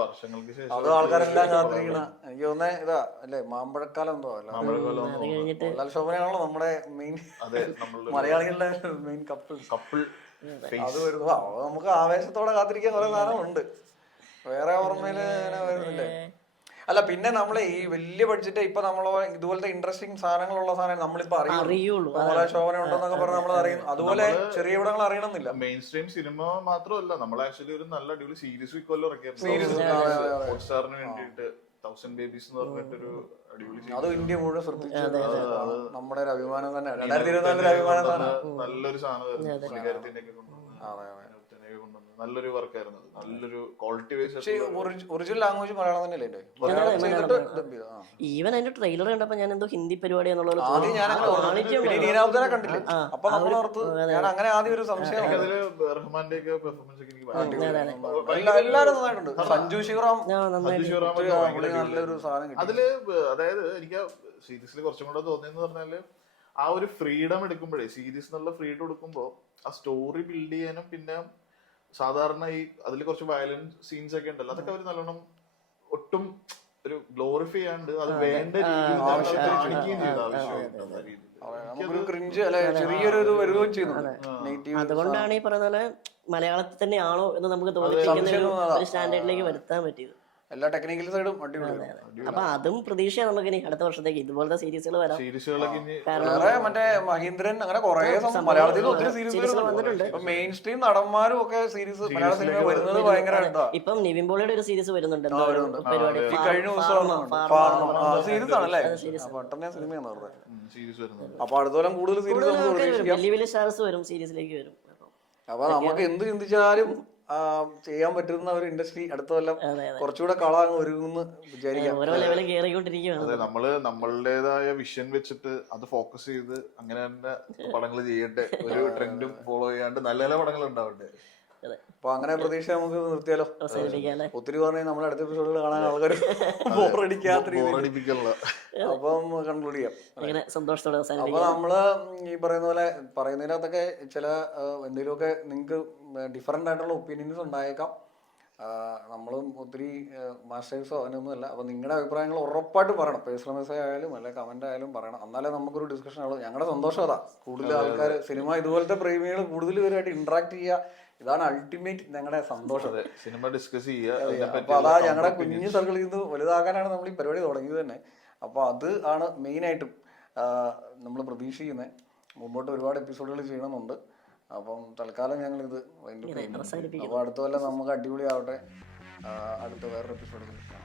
വർഷങ്ങൾക്ക് ശേഷം അത് ആൾക്കാരെല്ലാം കാത്തിരിക്കണ. എനിക്ക് തോന്നുന്നേ ഇതാ അല്ലേ മാമ്പഴക്കാലം എന്തോ അല്ല അത് കഴിഞ്ഞിട്ട് മോഹൻലാൽ ശോഭനയാണല്ലോ നമ്മുടെ മെയിൻ മലയാളികളുടെ മെയിൻ കപ്പിൾ അത് വരുന്നു. അത് നമുക്ക് ആവേശത്തോടെ കാത്തിരിക്കാൻ കുറെ സാധനമുണ്ട്. വേറെ ഓർമ്മയില് അങ്ങനെ വരുന്നില്ലേ? അല്ല പിന്നെ നമ്മളെ ഈ വലിയ ബഡ്ജറ്റ് ഇപ്പൊ നമ്മളെ ഇതുപോലത്തെ ഇൻട്രസ്റ്റിംഗ് സാധനങ്ങളുള്ള സാധനം നമ്മളിപ്പോ അറിയുള്ളൂ. ശോഭന ഉണ്ടെന്നൊക്കെ പറഞ്ഞ് നമ്മൾ അറിയുന്നു. അതുപോലെ ചെറിയ ഇവിടങ്ങൾ അറിയണമെന്നില്ല. മെയിൻ സ്ട്രീം സിനിമ മാത്രമല്ല, നമ്മൾ ആക്ച്വലി ഒരു നല്ല അടിപൊളി സീരീസ് ഇക്കൊല്ലം ഹോട്ട്സ്റ്റാറിന് വേണ്ടിയിട്ട് 1000 Babies എന്ന് പറഞ്ഞിട്ടൊരു അടിപൊളി അത് ഇന്ത്യ മുഴുവൻ ശ്രദ്ധിച്ചു. നമ്മുടെ ഒരു അഭിമാനം തന്നെ 2024 അഭിമാനം തന്നെ. നല്ലൊരു സാധനമായിരുന്നു പുള്ളിക്കാരത്തിന്റെ ഒക്കെ കൊണ്ടുവന്നത്. നല്ലൊരു വർക്കായിരുന്നു, നല്ലൊരു quality wise. Original language Malayalam തന്നെയല്ലേ? ഈവൻ അതിന്റെ ട്രെയിലർ കണ്ടപ്പോ ഞാൻ എന്തോ ഹിന്ദി പരിപാടി എന്നുള്ളത് ആദ്യം ഞാൻ കണ്ടില്ലേ? അപ്പൊ നമ്മളോർത്ത് ഞാൻ അങ്ങനെ ആദ്യം ഒരു സംശയം. അതില് റഹ്മാന്റെ ഒക്കെ പെർഫോമൻസ് ഒക്കെ എനിക്ക് എല്ലാരും നന്നായിട്ടുണ്ട്. സഞ്ജു ശിവറാം നല്ലൊരു സാധനം. അതില് അതായത് എനിക്ക് സീരീസിൽ കുറച്ചും കൂടെ തോന്നിയെന്ന് പറഞ്ഞാല് ആ ഒരു ഫ്രീഡം എടുക്കുമ്പോഴേ, സീരീസ് എന്നുള്ള ഫ്രീഡം എടുക്കുമ്പോ ആ സ്റ്റോറി ബിൽഡ് ചെയ്യാനും പിന്നെ സാധാരണ ഈ അതിൽ കുറച്ച് വയലന്റ് സീൻസ് ഒക്കെ ഉണ്ടല്ലോ, അതൊക്കെ അവർ നല്ലോണം ഒട്ടും ഒരു ഗ്ലോറിഫൈ ചെയ്യാണ്ട് അത് വേണ്ട രീതിയിൽ കാണിക്കുകയും ചെയ്ത അതുകൊണ്ടാണ് ഈ പറയുന്ന പോലെ മലയാളത്തിൽ തന്നെയാണോ എന്ന് നമുക്ക് തോന്നിപ്പിക്കുന്ന ഒരു സ്റ്റാൻഡേർഡിലേക്ക് വരുത്താൻ പറ്റിയത്. എല്ലാ ടെക്നിക്കൽ സൈഡും അടിപൊളിയാണ്. അപ്പൊ അതും പ്രതീക്ഷ നമുക്ക് ഇനി അടുത്ത വർഷത്തേക്ക് ഇതുപോലത്തെ സീരീസുകൾ വരാം. മറ്റേ മഹീന്ദ്രൻ അങ്ങനെ കുറെ മലയാളത്തിൽ ഒത്തിരി സീരീസുകൾ വന്നിട്ടുണ്ട്. മെയിൻ സ്ട്രീം നടന്മാരും ഒക്കെ സീരീസ് മലയാള സിനിമ വരുന്നത് ഭയങ്കര. ഇപ്പം നിവിൻ പോളിയുടെ ഒരു സീരീസ് വരുന്നുണ്ട് പരിപാടി. കഴിഞ്ഞ ദിവസം സീരീസ് ആണല്ലേ? പെട്ടെന്ന് സിനിമയാണ് പറഞ്ഞത്. അപ്പൊ അടുത്തോളം കൂടുതൽ സീരീസ് വലിയ വലിയ സ്റ്റാർസ് വരും, സീരീസിലേക്ക് വരും. അപ്പൊ നമുക്ക് എന്ത് ചിന്തിച്ചാലും ചെയ്യാൻ പറ്റുന്ന ഒരു ഇൻഡസ്ട്രി അടുത്ത കൊല്ലം കുറച്ചുകൂടെ കളാങ്ങ് ഒരുങ്ങുന്നു വിചാരിക്കാം. ഓരോ ലെവലും കേറിക്കൊണ്ടിരിക്കുകയാണ്. അതെ, നമ്മള് നമ്മളുടേതായ വിഷൻ വെച്ചിട്ട് അത് ഫോക്കസ് ചെയ്ത് അങ്ങനെ തന്നെ പടങ്ങൾ ചെയ്യട്ടെ. ഒരു ട്രെൻഡും ഫോളോ ചെയ്യാണ്ട് നല്ല നല്ല പടങ്ങൾ ഉണ്ടാവട്ടെ. അപ്പൊ അങ്ങനെ പ്രതീക്ഷ നമുക്ക് നിർത്തിയാലോ? ഒത്തിരി പറഞ്ഞാൽ നമ്മുടെ അടുത്ത എപ്പിസോഡുകൾ കാണാൻ ആൾക്കാർ ബോറടിക്കാത്ത രീതിയിൽ. അപ്പം കൺക്ലൂഡ് ചെയ്യാം. സന്തോഷത്തോടെ അപ്പൊ നമ്മള് ഈ പറയുന്ന പോലെ പറയുന്നതിനകത്തൊക്കെ ചില എന്തെങ്കിലുമൊക്കെ നിങ്ങൾക്ക് ഡിഫറെന്റ് ആയിട്ടുള്ള ഒപ്പീനിയൻസ് ഉണ്ടായേക്കാം. നമ്മളും ഒത്തിരി മാസ്റ്റേഴ്സോ അങ്ങനെയൊന്നുമല്ല. അപ്പൊ നിങ്ങളുടെ അഭിപ്രായങ്ങൾ ഉറപ്പായിട്ട് പറയണം. പേഴ്സണൽ മെസ്സേജ് ആയാലും അല്ലെ കമന്റ് ആയാലും പറയണം. എന്നാലേ നമുക്കൊരു ഡിസ്കഷൻ ആവുള്ളൂ. ഞങ്ങളുടെ സന്തോഷം അതാ. കൂടുതൽ ആൾക്കാർ സിനിമ ഇതുപോലത്തെ പ്രേമികൾ കൂടുതൽ പേരുമായിട്ട് ഇന്ററാക്ട് ചെയ്യുക. ഇതാണ് അൾട്ടിമേറ്റ് ഞങ്ങളുടെ സന്തോഷം. സിനിമ ഡിസ്കസ് ചെയ്യുക. അപ്പൊ അതാ ഞങ്ങളുടെ കുഞ്ഞു സർക്കിളിൽ നിന്ന് വലുതാകാനാണ് നമ്മൾ ഈ പരിപാടി തുടങ്ങിയത് തന്നെ. അപ്പൊ അത് ആണ് മെയിനായിട്ടും നമ്മൾ പ്രതീക്ഷിക്കുന്നത്. മുമ്പോട്ട് ഒരുപാട് എപ്പിസോഡുകൾ ചെയ്യണമെന്നുണ്ട്. അപ്പം തൽക്കാലം ഞങ്ങൾ ഇത് അപ്പൊ അടുത്ത കൊല്ലം നമുക്ക് അടിപൊളിയാവട്ടെ. അടുത്ത വേറൊരു എപ്പിസോഡിൽ കാണാം.